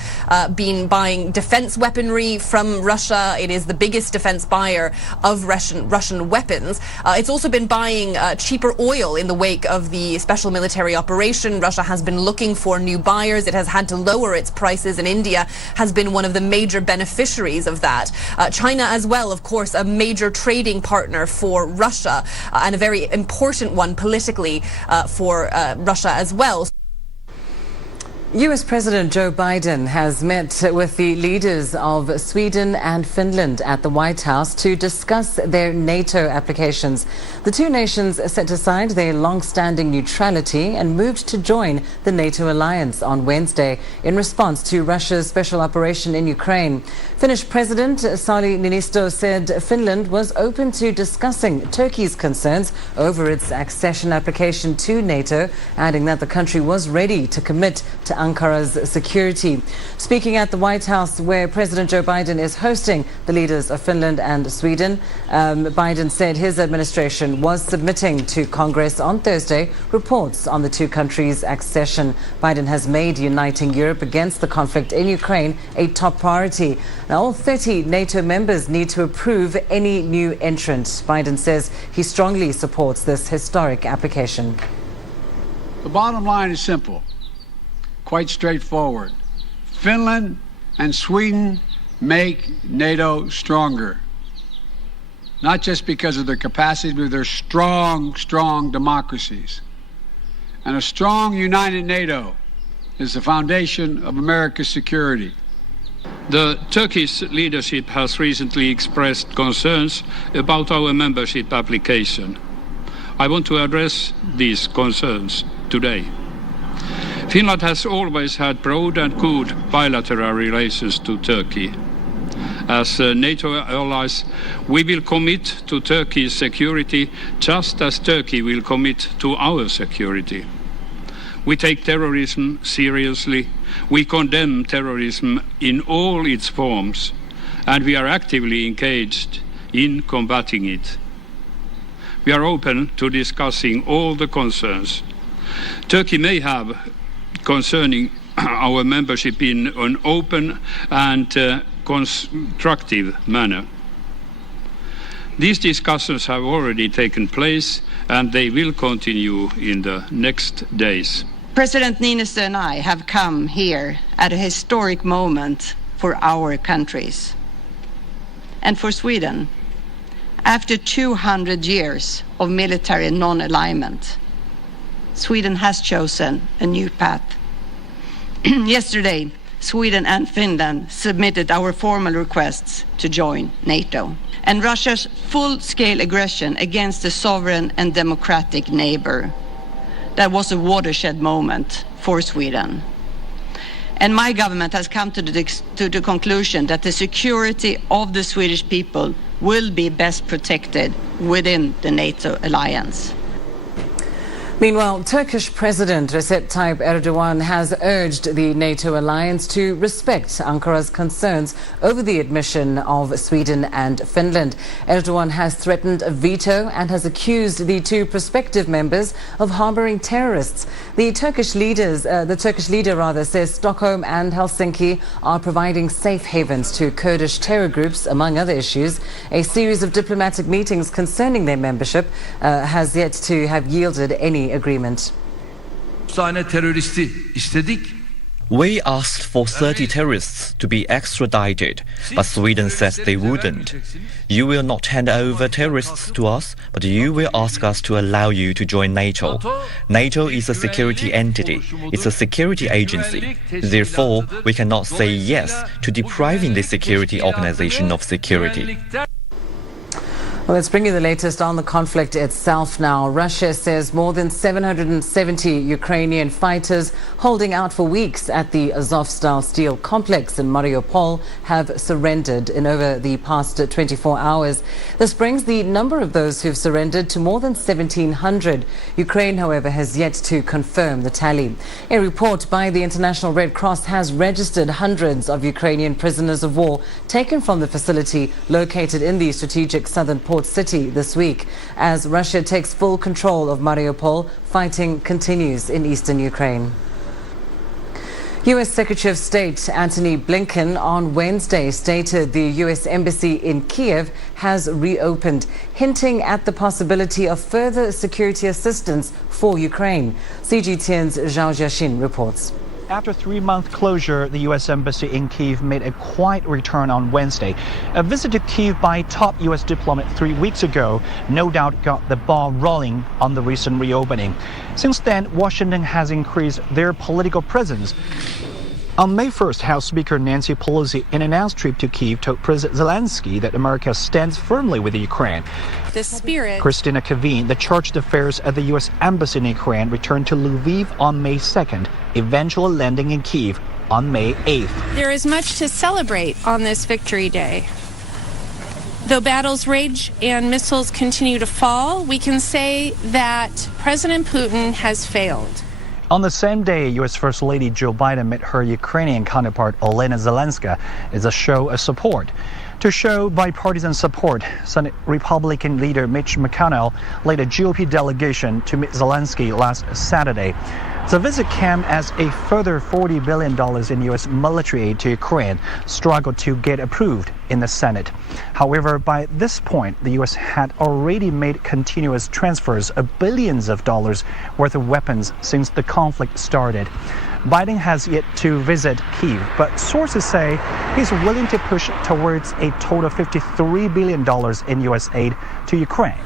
been buying defense weaponry from Russia. It is the biggest defense buyer of Russian weapons. It's also been buying cheaper oil in the wake of the special military operation. Russia has been looking for new buyers. It has had to lower its prices, and India has been one of the major beneficiaries of that. China as well, of course, a major trading partner for Russia and a very important one politically for Russia as well. US President Joe Biden has met with the leaders of Sweden and Finland at the White House to discuss their NATO applications. The two nations set aside their long-standing neutrality and moved to join the NATO alliance on Wednesday in response to Russia's special operation in Ukraine. Finnish President Sauli Niinisto said Finland was open to discussing Turkey's concerns over its accession application to NATO, adding that the country was ready to commit to Ankara's security. Speaking at the White House, where President Joe Biden is hosting the leaders of Finland and Sweden, Biden said his administration was submitting to Congress on Thursday reports on the two countries' accession. Biden has made uniting Europe against the conflict in Ukraine a top priority. Now, all 30 NATO members need to approve any new entrant. Biden says he strongly supports this historic application. The bottom line is simple. Quite straightforward. Finland and Sweden make NATO stronger. Not just because of their capacity, but they're strong democracies. And a strong, united NATO is the foundation of America's security. The Turkish leadership has recently expressed concerns about our membership application. I want to address these concerns today. Finland has always had broad and good bilateral relations to Turkey. As NATO allies, we will commit to Turkey's security just as Turkey will commit to our security. We take terrorism seriously. We condemn terrorism in all its forms, and we are actively engaged in combating it. We are open to discussing all the concerns Turkey may have concerning our membership in an open and constructive manner. These discussions have already taken place, and they will continue in the next days. President Niinistö and I have come here at a historic moment for our countries. And for Sweden, after 200 years of military non-alignment, Sweden has chosen a new path. Yesterday, Sweden and Finland submitted our formal requests to join NATO. And Russia's full-scale aggression against a sovereign and democratic neighbor, that was a watershed moment for Sweden. And my government has come to the conclusion that the security of the Swedish people will be best protected within the NATO alliance. Meanwhile, Turkish President Recep Tayyip Erdogan has urged the NATO alliance to respect Ankara's concerns over the admission of Sweden and Finland. Erdogan has threatened a veto and has accused the two prospective members of harboring terrorists. The Turkish leader says Stockholm and Helsinki are providing safe havens to Kurdish terror groups, among other issues. A series of diplomatic meetings concerning their membership has yet to have yielded any agreement. We asked for 30 terrorists to be extradited, but Sweden says they wouldn't. You will not hand over terrorists to us, but you will ask us to allow you to join NATO. NATO is a security entity. It's a security agency. Therefore, we cannot say yes to depriving the security organization of security. Well, let's bring you the latest on the conflict itself now. Russia says more than 770 Ukrainian fighters holding out for weeks at the Azovstal steel complex in Mariupol have surrendered in over the past 24 hours. This brings the number of those who've surrendered to more than 1,700. Ukraine, however, has yet to confirm the tally. A report by the International Red Cross has registered hundreds of Ukrainian prisoners of war taken from the facility located in the strategic southern port city this week. As Russia takes full control of Mariupol, fighting continues in eastern Ukraine. U.S. Secretary of State Antony Blinken on Wednesday stated the U.S. Embassy in Kiev has reopened, hinting at the possibility of further security assistance for Ukraine. CGTN's Zhao Jiaxin reports. After a 3-month closure, the U.S. Embassy in Kyiv made a quiet return on Wednesday. A visit to Kyiv by top U.S. diplomat 3 weeks ago no doubt got the ball rolling on the recent reopening. Since then, Washington has increased their political presence. On May 1st, House Speaker Nancy Pelosi, in an announced trip to Kyiv, told President Zelensky that America stands firmly with Ukraine. The spirit. Christina Kavin, the charge d'affaires at the U.S. Embassy in Ukraine, returned to Lviv on May 2nd, eventually landing in Kyiv on May 8th. There is much to celebrate on this Victory Day. Though battles rage and missiles continue to fall, we can say that President Putin has failed. On the same day, U.S. First Lady Joe Biden met her Ukrainian counterpart Olena Zelenska as a show of support. To show bipartisan support, Senate Republican leader Mitch McConnell led a GOP delegation to meet Zelensky last Saturday. The visit came as a further $40 billion in U.S. military aid to Ukraine struggled to get approved in the Senate. However, by this point, the U.S. had already made continuous transfers of billions of dollars worth of weapons since the conflict started. Biden has yet to visit Kyiv, but sources say he's willing to push towards a total of $53 billion in U.S. aid to Ukraine.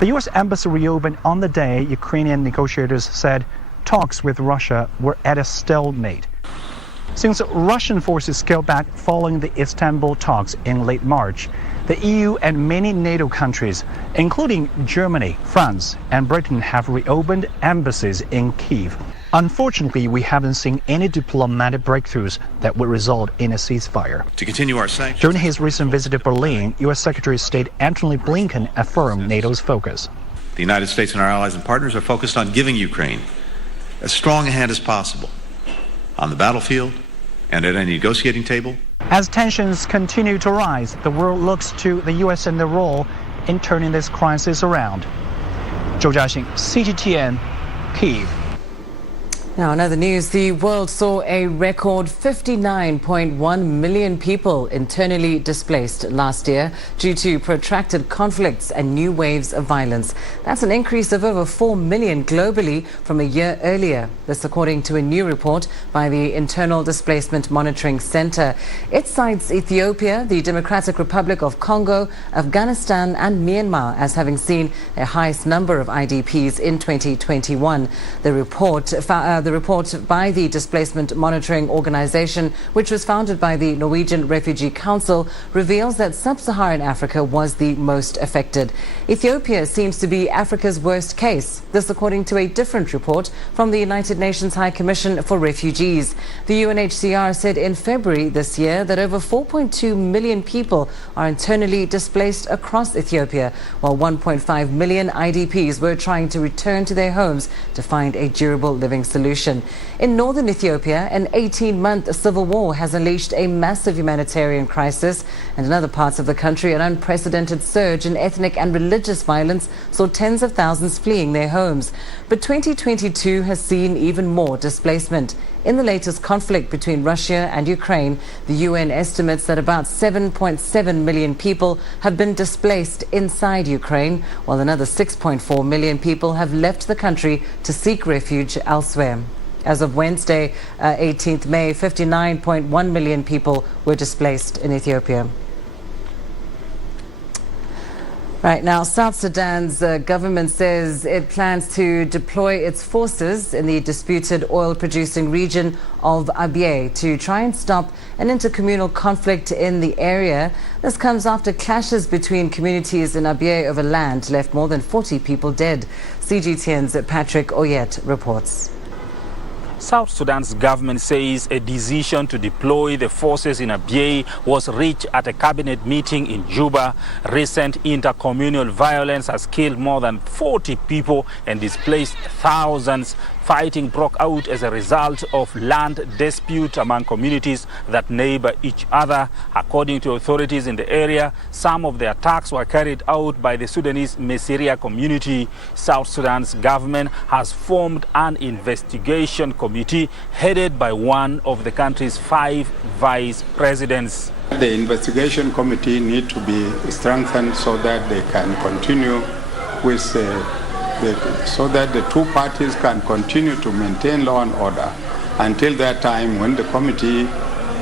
The U.S. embassy reopened on the day Ukrainian negotiators said talks with Russia were at a stalemate. Since Russian forces scaled back following the Istanbul talks in late March, the EU and many NATO countries, including Germany, France, and Britain, have reopened embassies in Kyiv. Unfortunately, we haven't seen any diplomatic breakthroughs that would result in a ceasefire. To continue our sanctions. During his recent visit to Berlin, U.S. Secretary of State Antony Blinken affirmed NATO's focus. The United States and our allies and partners are focused on giving Ukraine as strong a hand as possible on the battlefield and at any negotiating table. As tensions continue to rise, the world looks to the U.S. and their role in turning this crisis around. Zhou Jiaxin, CGTN, Kyiv. Now, in other news, the world saw a record 59.1 million people internally displaced last year due to protracted conflicts and new waves of violence. That's an increase of over 4 million globally from a year earlier. This according to a new report by the Internal Displacement Monitoring Center. It cites Ethiopia, the Democratic Republic of Congo, Afghanistan and Myanmar as having seen the highest number of IDPs in 2021. The report by the Displacement Monitoring Organization, which was founded by the Norwegian Refugee Council, reveals that sub-Saharan Africa was the most affected. Ethiopia seems to be Africa's worst case. This according to a different report from the United Nations High Commission for Refugees. The UNHCR said in February this year that over 4.2 million people are internally displaced across Ethiopia, while 1.5 million IDPs were trying to return to their homes to find a durable living solution. In northern Ethiopia, an 18-month civil war has unleashed a massive humanitarian crisis, and in other parts of the country, an unprecedented surge in ethnic and religious violence saw tens of thousands fleeing their homes. But 2022 has seen even more displacement. In the latest conflict between Russia and Ukraine, the UN estimates that about 7.7 million people have been displaced inside Ukraine, while another 6.4 million people have left the country to seek refuge elsewhere. As of Wednesday, 18th May, 59.1 million people were displaced in Ethiopia. Right now, South Sudan's government says it plans to deploy its forces in the disputed oil-producing region of Abyei to try and stop an intercommunal conflict in the area. This comes after clashes between communities in Abyei over land left more than 40 people dead. CGTN's Patrick Oyet reports. South Sudan's government says a decision to deploy the forces in Abyei was reached at a cabinet meeting in Juba. Recent intercommunal violence has killed more than 40 people and displaced thousands. Fighting broke out as a result of land dispute among communities that neighbor each other. According to authorities in the area, some of the attacks were carried out by the Sudanese Mesiria community. South Sudan's government has formed an investigation committee headed by one of the country's 5 vice presidents. The investigation committee need to be strengthened so that they can continue with so that the two parties can continue to maintain law and order until that time when the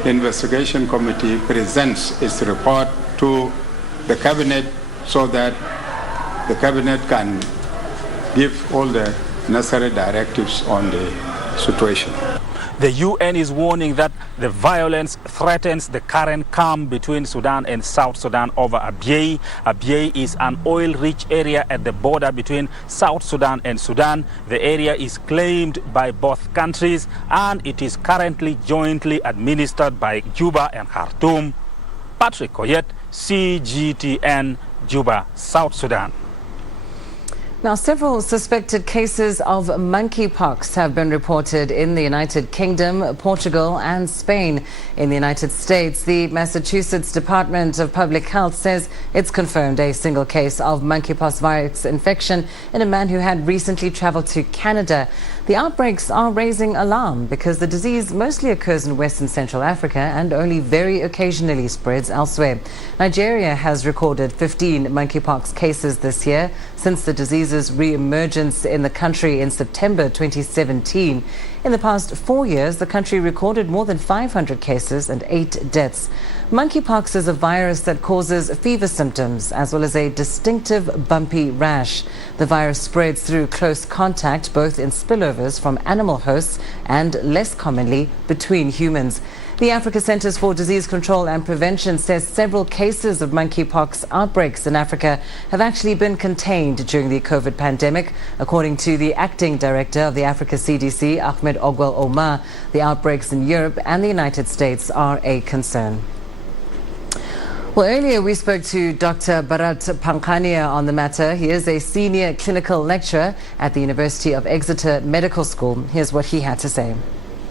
investigation committee presents its report to the cabinet so that the cabinet can give all the necessary directives on the situation. The UN is warning that the violence threatens the current calm between Sudan and South Sudan over Abyei. Abyei is an oil-rich area at the border between South Sudan and Sudan. The area is claimed by both countries and it is currently jointly administered by Juba and Khartoum. Patrick Oyet, CGTN, Juba, South Sudan. Now, several suspected cases of monkeypox have been reported in the United Kingdom, Portugal and Spain. In the United States, the Massachusetts Department of Public Health says it's confirmed a single case of monkeypox virus infection in a man who had recently traveled to Canada. The outbreaks are raising alarm because the disease mostly occurs in West and Central Africa and only very occasionally spreads elsewhere. Nigeria has recorded 15 monkeypox cases this year since the disease's re-emergence in the country in September 2017. In the past 4 years, the country recorded more than 500 cases and 8 deaths. Monkeypox is a virus that causes fever symptoms as well as a distinctive bumpy rash. The virus spreads through close contact, both in spillovers from animal hosts and, less commonly, between humans. The Africa Centers for Disease Control and Prevention says several cases of monkeypox outbreaks in Africa have actually been contained during the COVID pandemic. According to the acting director of the Africa CDC, Ahmed Ogwel Omar, the outbreaks in Europe and the United States are a concern. Well, earlier we spoke to Dr. Bharat Pankhania on the matter. He is a senior clinical lecturer at the University of Exeter Medical School. Here's what he had to say.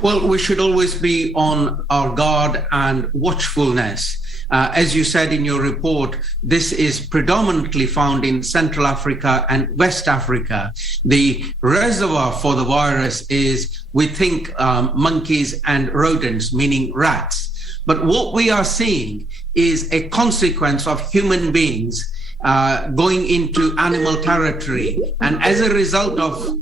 Well, we should always be on our guard and watchfulness. As you said in your report, this is predominantly found in Central Africa and West Africa. The reservoir for the virus is, we think, monkeys and rodents, meaning rats. But what we are seeing is a consequence of human beings going into animal territory. And as a result of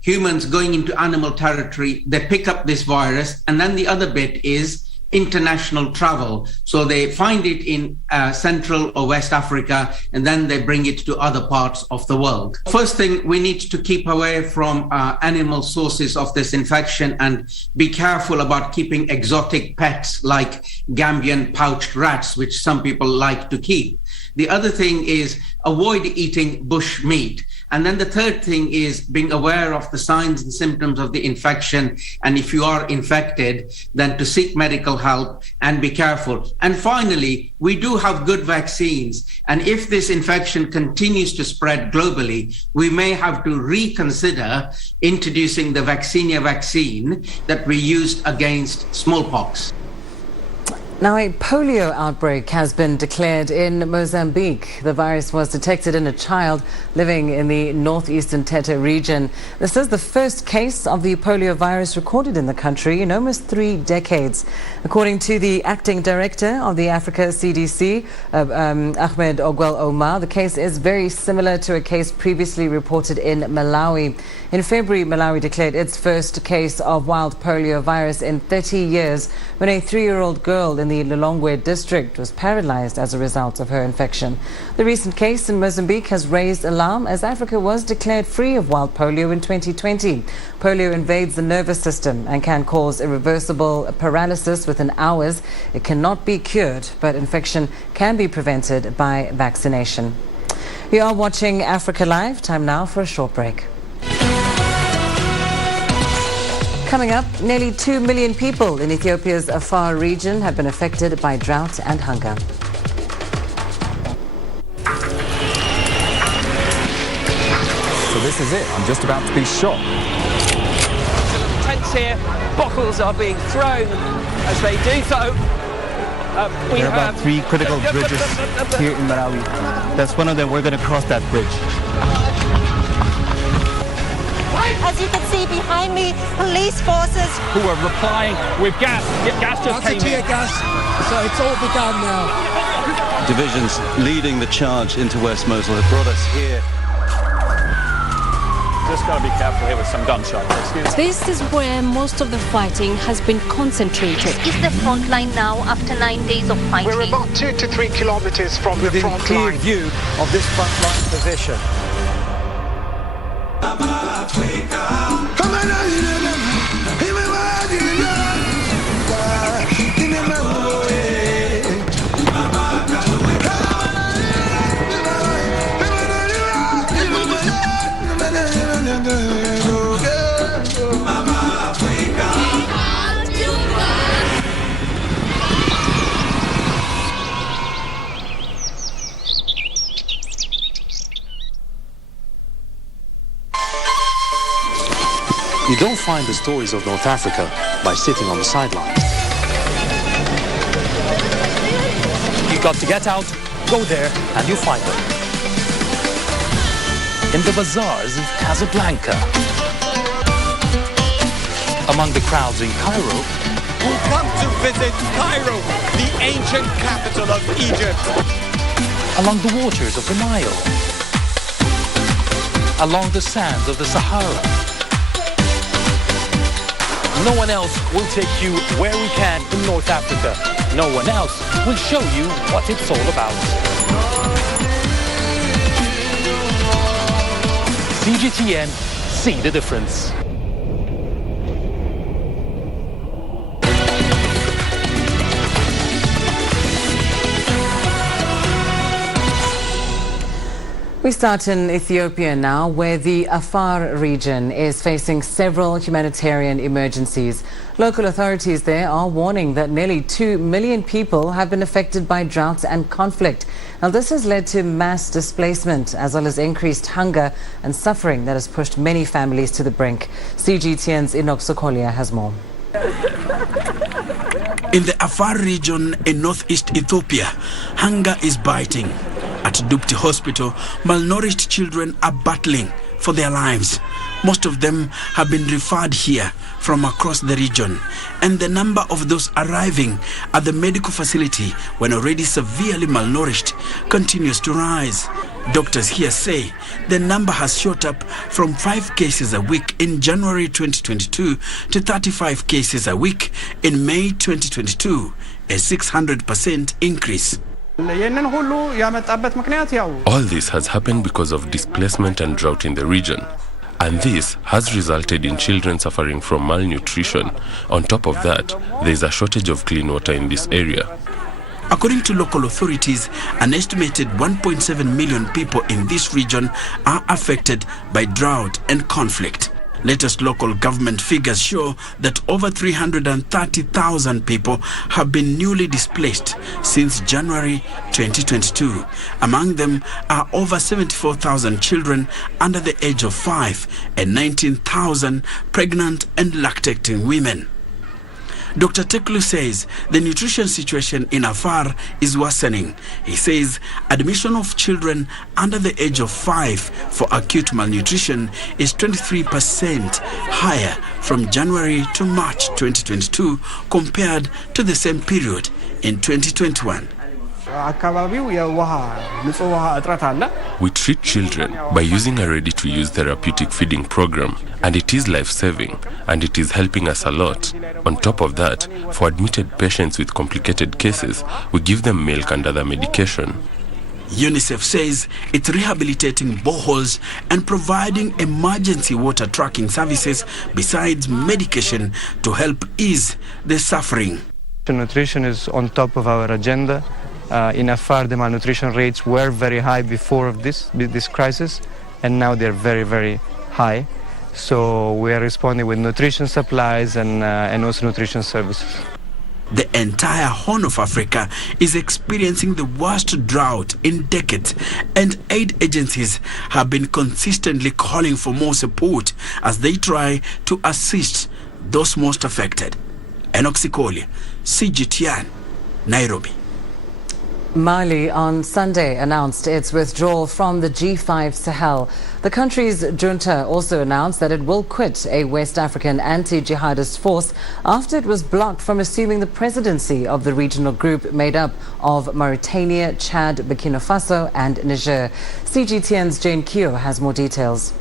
humans going into animal territory, they pick up this virus. And then the other bit is international travel. So they find it in Central or West Africa, and then they bring it to other parts of the world. First thing, we need to keep away from animal sources of this infection and be careful about keeping exotic pets like Gambian pouched rats, which some people like to keep. The other thing is avoid eating bush meat. And then the third thing is being aware of the signs and symptoms of the infection. And if you are infected, then to seek medical help and be careful. And finally, we do have good vaccines. And if this infection continues to spread globally, we may have to reconsider introducing the vaccinia vaccine that we used against smallpox. Now, a polio outbreak has been declared in Mozambique. The virus was detected in a child living in the northeastern Tete region. This is the first case of the polio virus recorded in the country in almost 3 decades. According to the acting director of the Africa CDC, Ahmed Ogwel Omar, the case is very similar to a case previously reported in Malawi. In February, Malawi declared its first case of wild polio virus in 30 years when a 3-year-old girl in the Lilongwe district was paralyzed as a result of her infection. The recent case in Mozambique has raised alarm as Africa was declared free of wild polio in 2020. Polio invades the nervous system and can cause irreversible paralysis within hours. It cannot be cured, but infection can be prevented by vaccination. You are watching Africa Live. Time now for a short break. Coming up, nearly 2 million people in Ethiopia's Afar region have been affected by drought and hunger. So this is it. I'm just about to be shot. Tents here, bottles are being thrown as they do so. There are about 3 critical bridges here in Malawi. That's one of them. We're going to cross that bridge. As you can see behind me, police forces who are replying with gas. Gas just came in. Tear gas, so it's all begun now. Divisions leading the charge into West Mosul have brought us here. Just got to be careful here with some gunshots. This is where most of the fighting has been concentrated. Is the front line now after 9 days of fighting? We're about 2 to 3 kilometers from the front line. Within clear view of this front line position. You don't find the stories of North Africa by sitting on the sidelines. You've got to get out, go there, and you'll find them. In the bazaars of Casablanca. Among the crowds in Cairo. Who come to visit Cairo, the ancient capital of Egypt. Along the waters of the Nile. Along the sands of the Sahara. No one else will take you where we can in North Africa. No one else will show you what it's all about. CGTN, see the difference. We start in Ethiopia now, where the Afar region is facing several humanitarian emergencies. Local authorities there are warning that nearly 2 million people have been affected by drought and conflict. Now, this has led to mass displacement as well as increased hunger and suffering that has pushed many families to the brink. CGTN's Enoch Sokolia has more. In the Afar region in northeast Ethiopia, hunger is biting. At Dupti Hospital, malnourished children are battling for their lives. Most of them have been referred here from across the region, and the number of those arriving at the medical facility when already severely malnourished continues to rise. Doctors here say the number has shot up from 5 cases a week in January 2022 to 35 cases a week in May 2022, a 600% increase. All this has happened because of displacement and drought in the region. And this has resulted in children suffering from malnutrition. On top of that, there is a shortage of clean water in this area. According to local authorities, an estimated 1.7 million people in this region are affected by drought and conflict. Latest local government figures show that over 330,000 people have been newly displaced since January 2022. Among them are over 74,000 children under the age of 5 and 19,000 pregnant and lactating women. Dr. Teklu says the nutrition situation in Afar is worsening. He says admission of children under the age of 5 for acute malnutrition is 23% higher from January to March 2022 compared to the same period in 2021. We treat children by using a ready-to-use therapeutic feeding program, and it is life-saving, and it is helping us a lot. On top of that, for admitted patients with complicated cases, we give them milk and other medication. UNICEF says it's rehabilitating boreholes and providing emergency water tracking services besides medication to help ease the suffering. Nutrition is on top of our agenda. In Afar, the malnutrition rates were very high before this crisis, and now they're very, very high. So we are responding with nutrition supplies and also nutrition services. The entire Horn of Africa is experiencing the worst drought in decades, and aid agencies have been consistently calling for more support as they try to assist those most affected. Enoch Sikoli, CGTN, Nairobi. Mali on Sunday announced its withdrawal from the G5 Sahel. The country's junta also announced that it will quit a West African anti-jihadist force after it was blocked from assuming the presidency of the regional group made up of Mauritania, Chad, Burkina Faso and Niger. CGTN's Jane Kyo has more details.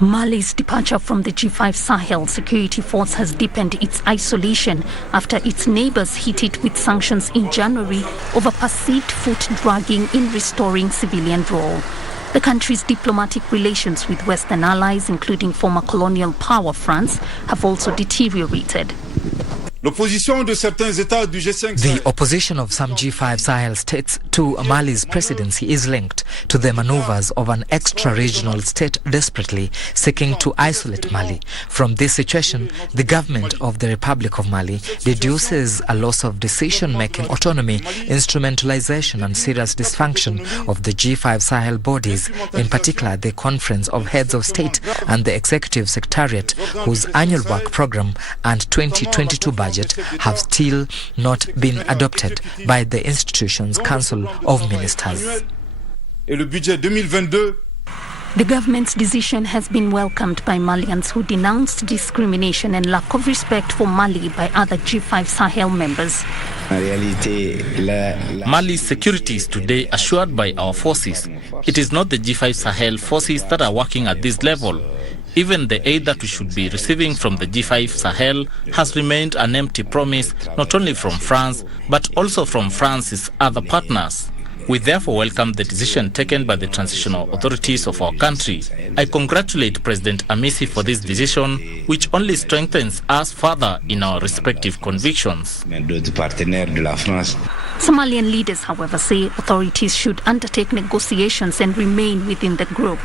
Mali's departure from the G5 Sahel security force has deepened its isolation after its neighbors hit it with sanctions in January over perceived foot dragging in restoring civilian rule. The country's diplomatic relations with Western allies, including former colonial power France, have also deteriorated. The opposition of some G5 Sahel states to Mali's presidency is linked to the maneuvers of an extra-regional state desperately seeking to isolate Mali. From this situation, the government of the Republic of Mali deduces a loss of decision-making autonomy, instrumentalization and serious dysfunction of the G5 Sahel bodies, in particular the Conference of Heads of State and the Executive Secretariat, whose annual work program and 2022 budget have still not been adopted by the institution's Council of Ministers. The government's decision has been welcomed by Malians who denounced discrimination and lack of respect for Mali by other G5 Sahel members. Mali's security is today assured by our forces. It is not the G5 Sahel forces that are working at this level. Even the aid that we should be receiving from the G5 Sahel has remained an empty promise, not only from France, but also from France's other partners. We therefore welcome the decision taken by the transitional authorities of our country. I congratulate President Amisi for this decision, which only strengthens us further in our respective convictions. Somalian leaders, however, say authorities should undertake negotiations and remain within the group.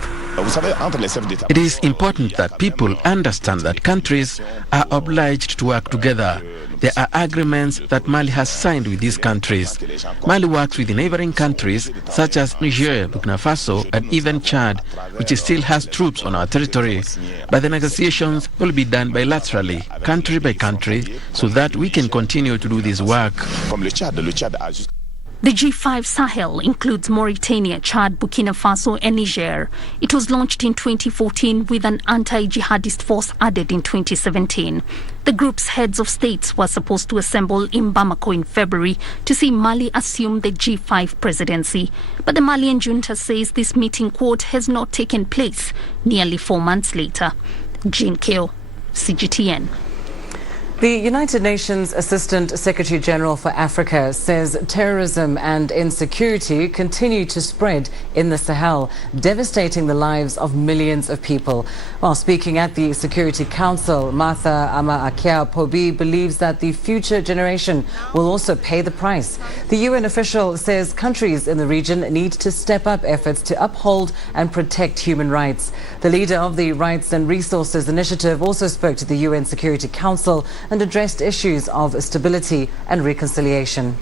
It is important that people understand that countries are obliged to work together. There are agreements that Mali has signed with these countries. Mali works with the neighboring countries such as Niger, Burkina Faso, and even Chad, which still has troops on our territory. But the negotiations will be done bilaterally, country by country, so that we can continue to do this work. The G5 Sahel includes Mauritania, Chad, Burkina Faso and Niger. It was launched in 2014 with an anti-jihadist force added in 2017. The group's heads of states were supposed to assemble in Bamako in February to see Mali assume the G5 presidency. But the Malian junta says this meeting, quote, has not taken place nearly 4 months later. Jean Keo, CGTN. The United Nations Assistant Secretary General for Africa says terrorism and insecurity continue to spread in the Sahel, devastating the lives of millions of people. While speaking at the Security Council, Martha Ama-Akia-Pobi believes that the future generation will also pay the price. The UN official says countries in the region need to step up efforts to uphold and protect human rights. The leader of the Rights and Resources Initiative also spoke to the UN Security Council and addressed issues of stability and reconciliation.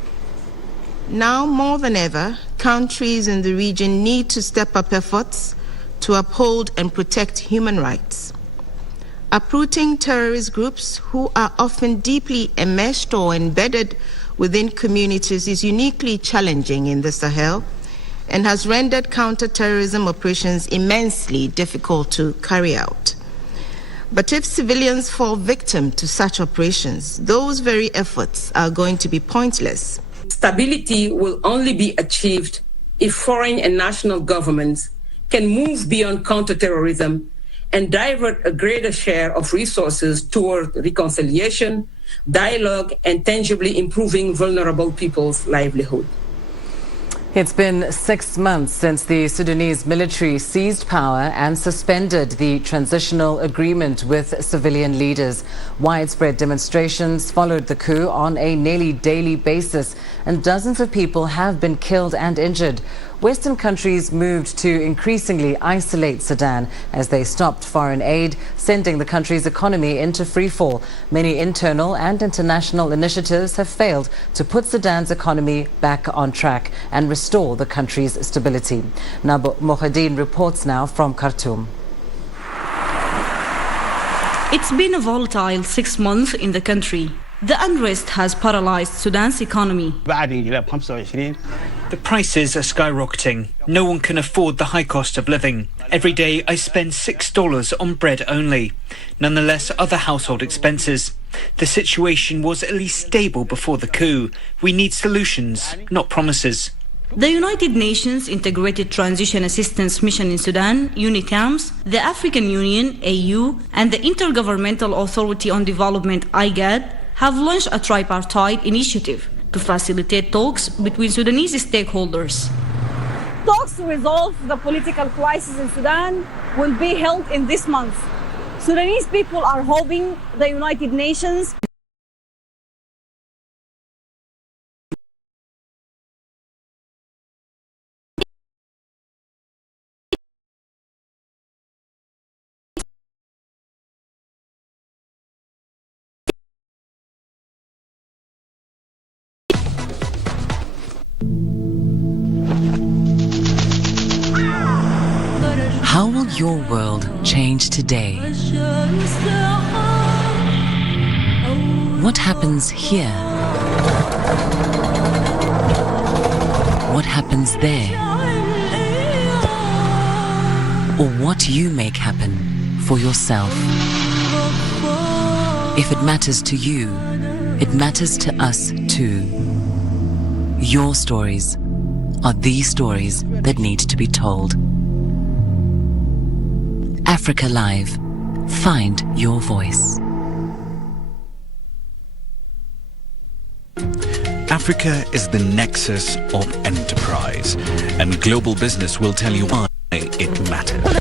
Now more than ever, countries in the region need to step up efforts to uphold and protect human rights. Uprooting terrorist groups who are often deeply enmeshed or embedded within communities is uniquely challenging in the Sahel and has rendered counter-terrorism operations immensely difficult to carry out. But if civilians fall victim to such operations, those very efforts are going to be pointless. Stability will only be achieved if foreign and national governments can move beyond counterterrorism and divert a greater share of resources toward reconciliation, dialogue, and tangibly improving vulnerable people's livelihood. It's been 6 months since the Sudanese military seized power and suspended the transitional agreement with civilian leaders. Widespread demonstrations followed the coup on a nearly daily basis, and dozens of people have been killed and injured. Western countries moved to increasingly isolate Sudan as they stopped foreign aid, sending the country's economy into freefall. Many internal and international initiatives have failed to put Sudan's economy back on track and restore the country's stability. Nabo Mohadin reports now from Khartoum. It's been a volatile 6 months in the country. The unrest has paralyzed Sudan's economy. The prices are skyrocketing. No one can afford the high cost of living. Every day I spend $6 on bread only. Nonetheless, other household expenses. The situation was at least stable before the coup. We need solutions, not promises. The United Nations Integrated Transition Assistance Mission in Sudan, UNITAMS, the African Union, AU, and the Intergovernmental Authority on Development, IGAD, have launched a tripartite initiative to facilitate talks between Sudanese stakeholders. Talks to resolve the political crisis in Sudan will be held in this month. Sudanese people are hoping the United Nations How will your world change today? What happens here? What happens there? Or what you make happen for yourself? If it matters to you, it matters to us too. Your stories are the stories that need to be told. Africa Live. Find your voice. Africa is the nexus of enterprise, and global business will tell you why it matters.